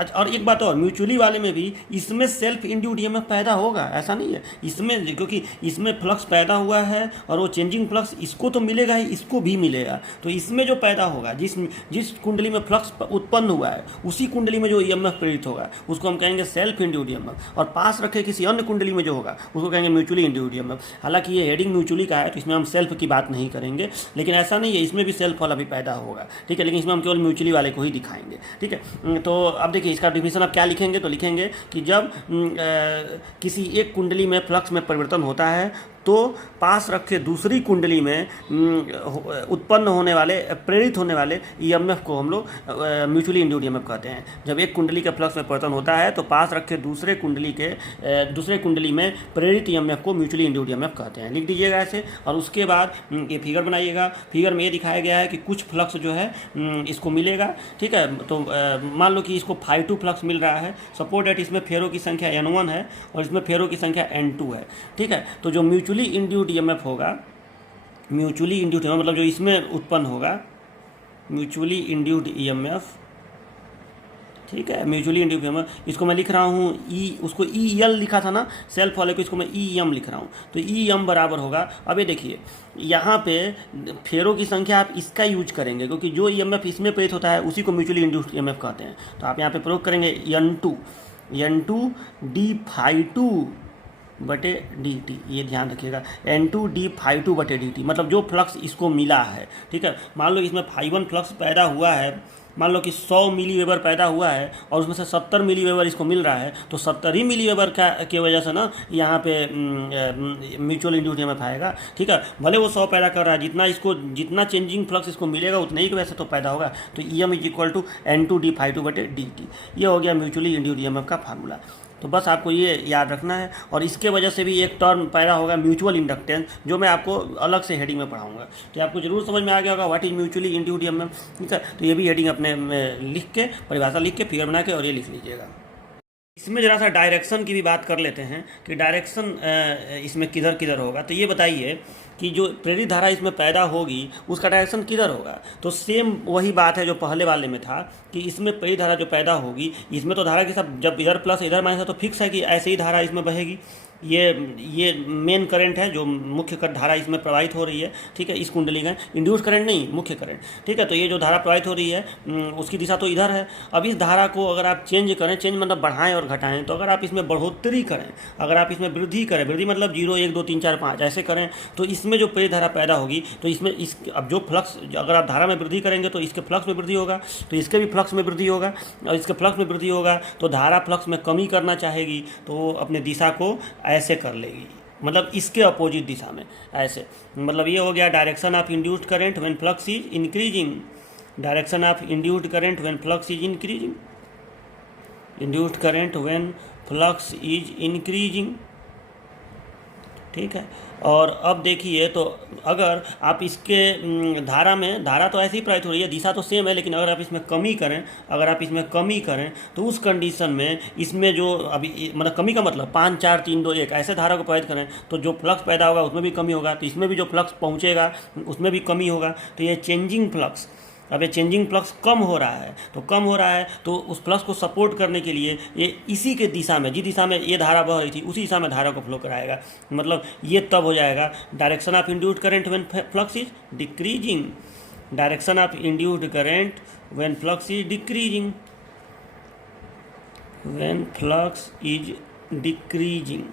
और एक बात और, म्यूचुअली वाले में भी इसमें सेल्फ इंड्यूस्ड ईएमएफ पैदा होगा, ऐसा नहीं है इसमें, क्योंकि इसमें फ्लक्स पैदा हुआ है और वो चेंजिंग फ्लक्स इसको तो मिलेगा ही, इसको भी मिलेगा। तो इसमें जो पैदा होगा, जिस कुंडली में फ्लक्स उत्पन्न हुआ है उसी कुंडली में जो ईएमएफ प्रेरित होगा उसको हम कहेंगे सेल्फ इंड्यूस्ड ईएमएफ, और पास रखे किसी अन्य कुंडली में जो होगा उसको कहेंगे म्यूचुअली इंड्यूस्ड ईएमएफ। हालांकि ये हेडिंग म्यूचुअली का है तो इसमें हम सेल्फ की बात नहीं करेंगे, लेकिन ऐसा नहीं है, इसमें भी सेल्फ वाला भी पैदा होगा, ठीक है, लेकिन इसमें हम केवल म्यूचुअली वाले को ही दिखाएंगे, ठीक है। तो अब देखिए इसका डिफिनेशन आप क्या लिखेंगे, तो लिखेंगे कि जब किसी एक कुंडली में फ्लक्स में परिवर्तन होता है तो पास रखे दूसरी कुंडली में उत्पन्न होने वाले, प्रेरित होने वाले ईएमएफ को हम लोग म्यूचुअली इंड्यूस्ड ईएमएफ कहते हैं। जब एक कुंडली के फ्लक्स में परिवर्तन होता है तो पास रखे दूसरे कुंडली में प्रेरित ईएमएफ को म्यूचुअली इंड्यूस्ड ईएमएफ कहते हैं। लिख दीजिएगा ऐसे, और उसके बाद ये फिगर बनाइएगा। फिगर में ये दिखाया गया है कि कुछ फ्लक्स जो है इसको मिलेगा, ठीक है। तो मान लो कि इसको ∅2 फ्लक्स मिल रहा है, सपोज दैट इसमें फेरो की संख्या N1 है और इसमें फेरो की संख्या N2 है, ठीक है। तो जो म्यूचुअली इंड्यूस्ड ईएमएफ होगा, म्यूचुअली इंड्यूस्ड मतलब जो इसमें उत्पन्न होगा म्यूचुअली इंड्यूस्ड ईएमएफ, ठीक है, म्यूचुअली इंड्यूस्ड ईएमएफ, इसको मैं लिख रहा हूँ ई, उसको ई एल लिखा था ना सेल्फ वाले को, इसको मैं ई एम लिख रहा हूँ। तो ई एम बराबर होगा, अब ये देखिए यहाँ पे फेरो की संख्या आप इसका यूज करेंगे क्योंकि जो ईएमएफ इसमें प्रेरित होता है उसी को म्यूचुअली इंड्यूस्ड ईएमएफ कहते हैं। तो आप यहाँ पे प्रयोग करेंगे N2 d∅2 बटे dt, ये ध्यान रखिएगा, N2 d∅2 बटे dt, मतलब जो फ्लक्स इसको मिला है, ठीक है। मान लो इसमें ∅1 फ्लक्स पैदा हुआ है, मान लो कि 100 मिली वेबर पैदा हुआ है और उसमें से 70 मिली वेबर इसको मिल रहा है, तो 70 ही मिली वेबर की वजह से ना यहाँ पे म्यूचुअल इंड्यूस्ड ईएमएफ आएगा, ठीक है। भले वो 100 पैदा कर रहा है, जितना चेंजिंग फ्लक्स इसको मिलेगा उतने ही की वजह से तो पैदा होगा। तो EM = N2 d∅2 बटे dt, ये हो गया म्यूचुअली इंड्यूस्ड ईएमएफ का फार्मूला। तो बस आपको ये याद रखना है। और इसके वजह से भी एक टर्म पैदा होगा म्यूचुअल इंडक्टेंस, जो मैं आपको अलग से हेडिंग में पढ़ाऊंगा। तो आपको जरूर समझ में आ गया होगा what is mutually induced EMF, ठीक है। तो ये भी हेडिंग अपने लिख के, परिभाषा लिख के, फिगर बना के और ये लिख लीजिएगा। इसमें ज़रा सा डायरेक्शन की भी बात कर लेते हैं कि डायरेक्शन इसमें किधर किधर होगा। तो ये बताइए कि जो प्रेरित धारा इसमें पैदा होगी उसका डायरेक्शन किधर होगा। तो सेम वही बात है जो पहले वाले में था कि इसमें प्रेरित धारा जो पैदा होगी, इसमें तो धारा के साथ जब इधर प्लस इधर माइनस है तो फिक्स है कि ऐसे ही धारा इसमें बहेगी। ये मेन करंट है जो मुख्य धारा इसमें प्रवाहित हो रही है, ठीक है, इस कुंडली का इंड्यूस करंट नहीं, मुख्य करंट, ठीक है। तो ये जो धारा प्रवाहित हो रही है उसकी दिशा तो इधर है। अब इस धारा को अगर आप चेंज करें, चेंज मतलब बढ़ाएं और घटाएं, तो अगर आप इसमें बढ़ोतरी करें, अगर आप इसमें वृद्धि करें, वृद्धि मतलब 0 1 2 3 4 5 ऐसे करें, तो इसमें जो प्रेरित धारा पैदा होगी तो इसमें अब जो फ्लक्स, अगर आप धारा में वृद्धि करेंगे तो इसके फ्लक्स में वृद्धि होगा, तो इसके भी फ्लक्स में वृद्धि होगा, और इसके फ्लक्स में वृद्धि होगा तो धारा फ्लक्स में कमी करना चाहेगी तो अपने दिशा को ऐसे कर लेगी, मतलब इसके अपोजिट दिशा में ऐसे। मतलब ये हो गया direction of induced current when flux is increasing, direction of induced current when flux is increasing, induced current when flux is increasing, ठीक है। और अब देखिए, तो अगर आप इसके धारा तो ऐसे ही प्रवाहित हो रही है, दिशा तो सेम है, लेकिन अगर आप इसमें कमी करें, अगर आप इसमें कमी करें तो उस कंडीशन में इसमें जो अभी मतलब कमी का मतलब 5 4 3 2 1 ऐसे धारा को प्रवाहित करें तो जो फ्लक्स पैदा होगा उसमें भी कमी होगा, तो इसमें भी जो फ्लक्स पहुँचेगा उसमें भी कमी होगा। तो ये चेंजिंग फ्लक्स, अब ये चेंजिंग फ्लक्स कम हो रहा है, तो कम हो रहा है तो उस फ्लक्स को सपोर्ट करने के लिए ये इसी के दिशा में, जिस दिशा में ये धारा बह रही थी उसी दिशा में धारा को फ्लो कराएगा। मतलब ये तब हो जाएगा direction of induced current when flux is decreasing, direction of induced current when flux is decreasing, when flux is decreasing,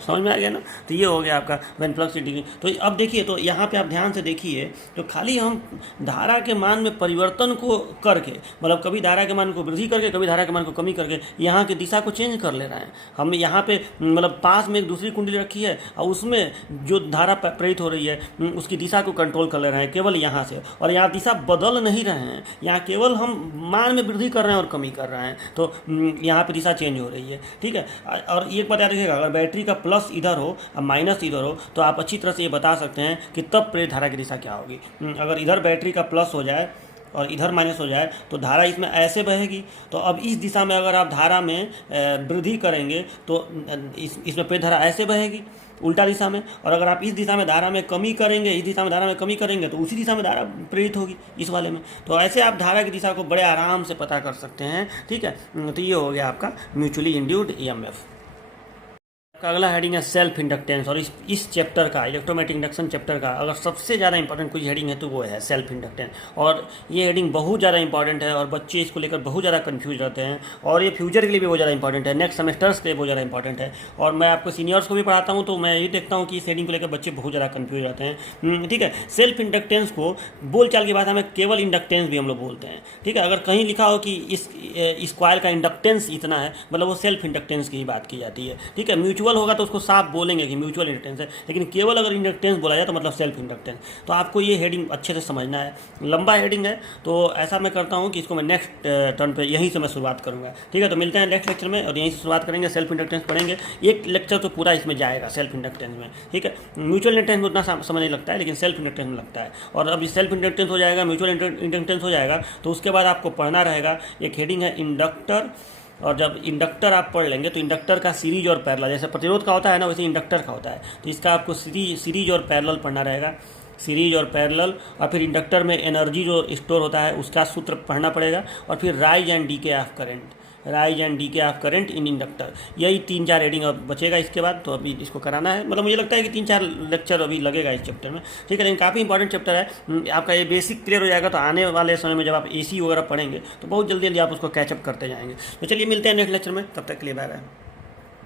समझ में आ गया ना। तो ये हो गया आपका व्हेन फ्लक्स इज डिक्रीजिंग। तो अब देखिए, तो यहाँ पे आप ध्यान से देखिए, तो खाली हम धारा के मान में परिवर्तन को करके, मतलब कभी धारा के मान को वृद्धि करके, कभी धारा के मान को कमी करके यहाँ की दिशा को चेंज कर ले रहे हैं। हम यहाँ पे मतलब पास में एक दूसरी कुंडली रखी है और उसमें जो धारा प्रेरित हो रही है उसकी दिशा को कंट्रोल कर ले रहे हैं केवल यहाँ से, और यहाँ दिशा बदल नहीं रहे हैं, यहाँ केवल हम मान में वृद्धि कर रहे हैं और कमी कर रहे हैं, तो यहाँ पर दिशा चेंज हो रही है, ठीक है। और एक बात याद रखिएगा, अगर बैटरी का प्लस इधर हो और माइनस इधर हो तो आप अच्छी तरह से ये बता सकते हैं कि तब प्रेरित धारा की दिशा क्या होगी। अगर इधर बैटरी का प्लस हो जाए और इधर माइनस हो जाए तो धारा इसमें ऐसे बहेगी। तो अब इस दिशा में अगर आप धारा में वृद्धि करेंगे तो इसमें प्रेरित धारा ऐसे बहेगी उल्टा दिशा में, और अगर आप इस दिशा में धारा में कमी करेंगे, इस दिशा में धारा में कमी करेंगे तो उसी दिशा में धारा प्रेरित होगी इस वाले में। तो ऐसे आप धारा की दिशा को बड़े आराम से पता कर सकते हैं, ठीक है। तो ये हो गया आपका म्यूचुअली इंड्यूस्ड ईएमएफ। का अगला हेडिंग है सेल्फ इंडक्टेंस, और इस चैप्टर का, इलेक्ट्रोमैग्नेटिक इंडक्शन चैप्टर का अगर सबसे ज़्यादा इंपॉर्टेंट कोई हेडिंग है तो वो है सेल्फ इंडक्टेंस। और ये हेडिंग बहुत ज़्यादा इंपॉर्टेंट है और बच्चे इसको लेकर बहुत ज़्यादा कंफ्यूज रहते हैं, और ये फ्यूचर के लिए भी बहुत ज़्यादा इंपॉर्टेंट है, नेक्स्ट सेमेस्टर्स के लिए बहुत ज़्यादा इंपॉर्टेंट है। और मैं आपको सीनियर्स को भी पढ़ाता हूँ तो मैं ये देखता हूँ कि इस हेडिंग को लेकर बच्चे बहुत ज़्यादा कंफ्यूज रहते हैं, ठीक है। सेल्फ इंडक्टेंस को बोलचाल की भाषा में केवल इंडक्टेंस भी हम लोग बोलते हैं, ठीक है। अगर कहीं लिखा हो कि इस कॉइल का इंडक्टेंस इतना है, मतलब वो सेल्फ इंडक्टेंस की ही बात की जाती है, ठीक है। म्यूचुअल होगा तो उसको साफ बोलेंगे कि म्यूचुअल इंडक्टेंस है, लेकिन केवल अगर इंडक्टेंस बोला जाए तो मतलब सेल्फ इंडक्टेंस। तो आपको ये हेडिंग अच्छे से समझना है, लंबा हेडिंग है, तो ऐसा मैं करता हूँ कि इसको मैं नेक्स्ट टर्न पे यहीं से मैं शुरुआत करूँगा, ठीक है। तो मिलते हैं नेक्स्ट लेक्चर में और यहीं से शुरुआत करेंगे, सेल्फ इंडक्टेंस पढ़ेंगे। एक लेक्चर तो पूरा इसमें जाएगा सेल्फ इंडक्टेंस में, ठीक है। म्यूचुअल इंडक्टेंस में उतना समय नहीं लगता है, लेकिन सेल्फ इंडक्टेंस में लगता है। और अब सेल्फ इंडक्टेंस हो जाएगा, म्यूचुअल इंडक्टेंस हो जाएगा, तो उसके बाद आपको पढ़ना रहेगा एक हेडिंग है इंडक्टर। और जब इंडक्टर आप पढ़ लेंगे तो इंडक्टर का सीरीज और पैरेलल, जैसे प्रतिरोध का होता है ना वैसे इंडक्टर का होता है, तो इसका आपको सीरीज और पैरेलल पढ़ना रहेगा, सीरीज और पैरेलल। और फिर इंडक्टर में एनर्जी जो स्टोर होता है उसका सूत्र पढ़ना पड़ेगा, और फिर rise and DK of current, rise and DK of current in inductor. यही 3-4 हेडिंग अब बचेगा इसके बाद, तो अभी इसको कराना है। मतलब मुझे लगता है कि 3-4 लेक्चर अभी लगेगा इस चैप्टर में, ठीक है। लेकिन काफ़ी इंपॉर्टेंट चैप्टर है, आपका ये बेसिक क्लियर हो जाएगा तो आने वाले समय में जब आप एसी वगैरह पढ़ेंगे तो बहुत जल्दी जल्दी आप उसको कैचअप करते जाएंगे। तो चलिए मिलते हैं नेक्स्ट लेक्चर में, तब तक के लिए बाय बाय।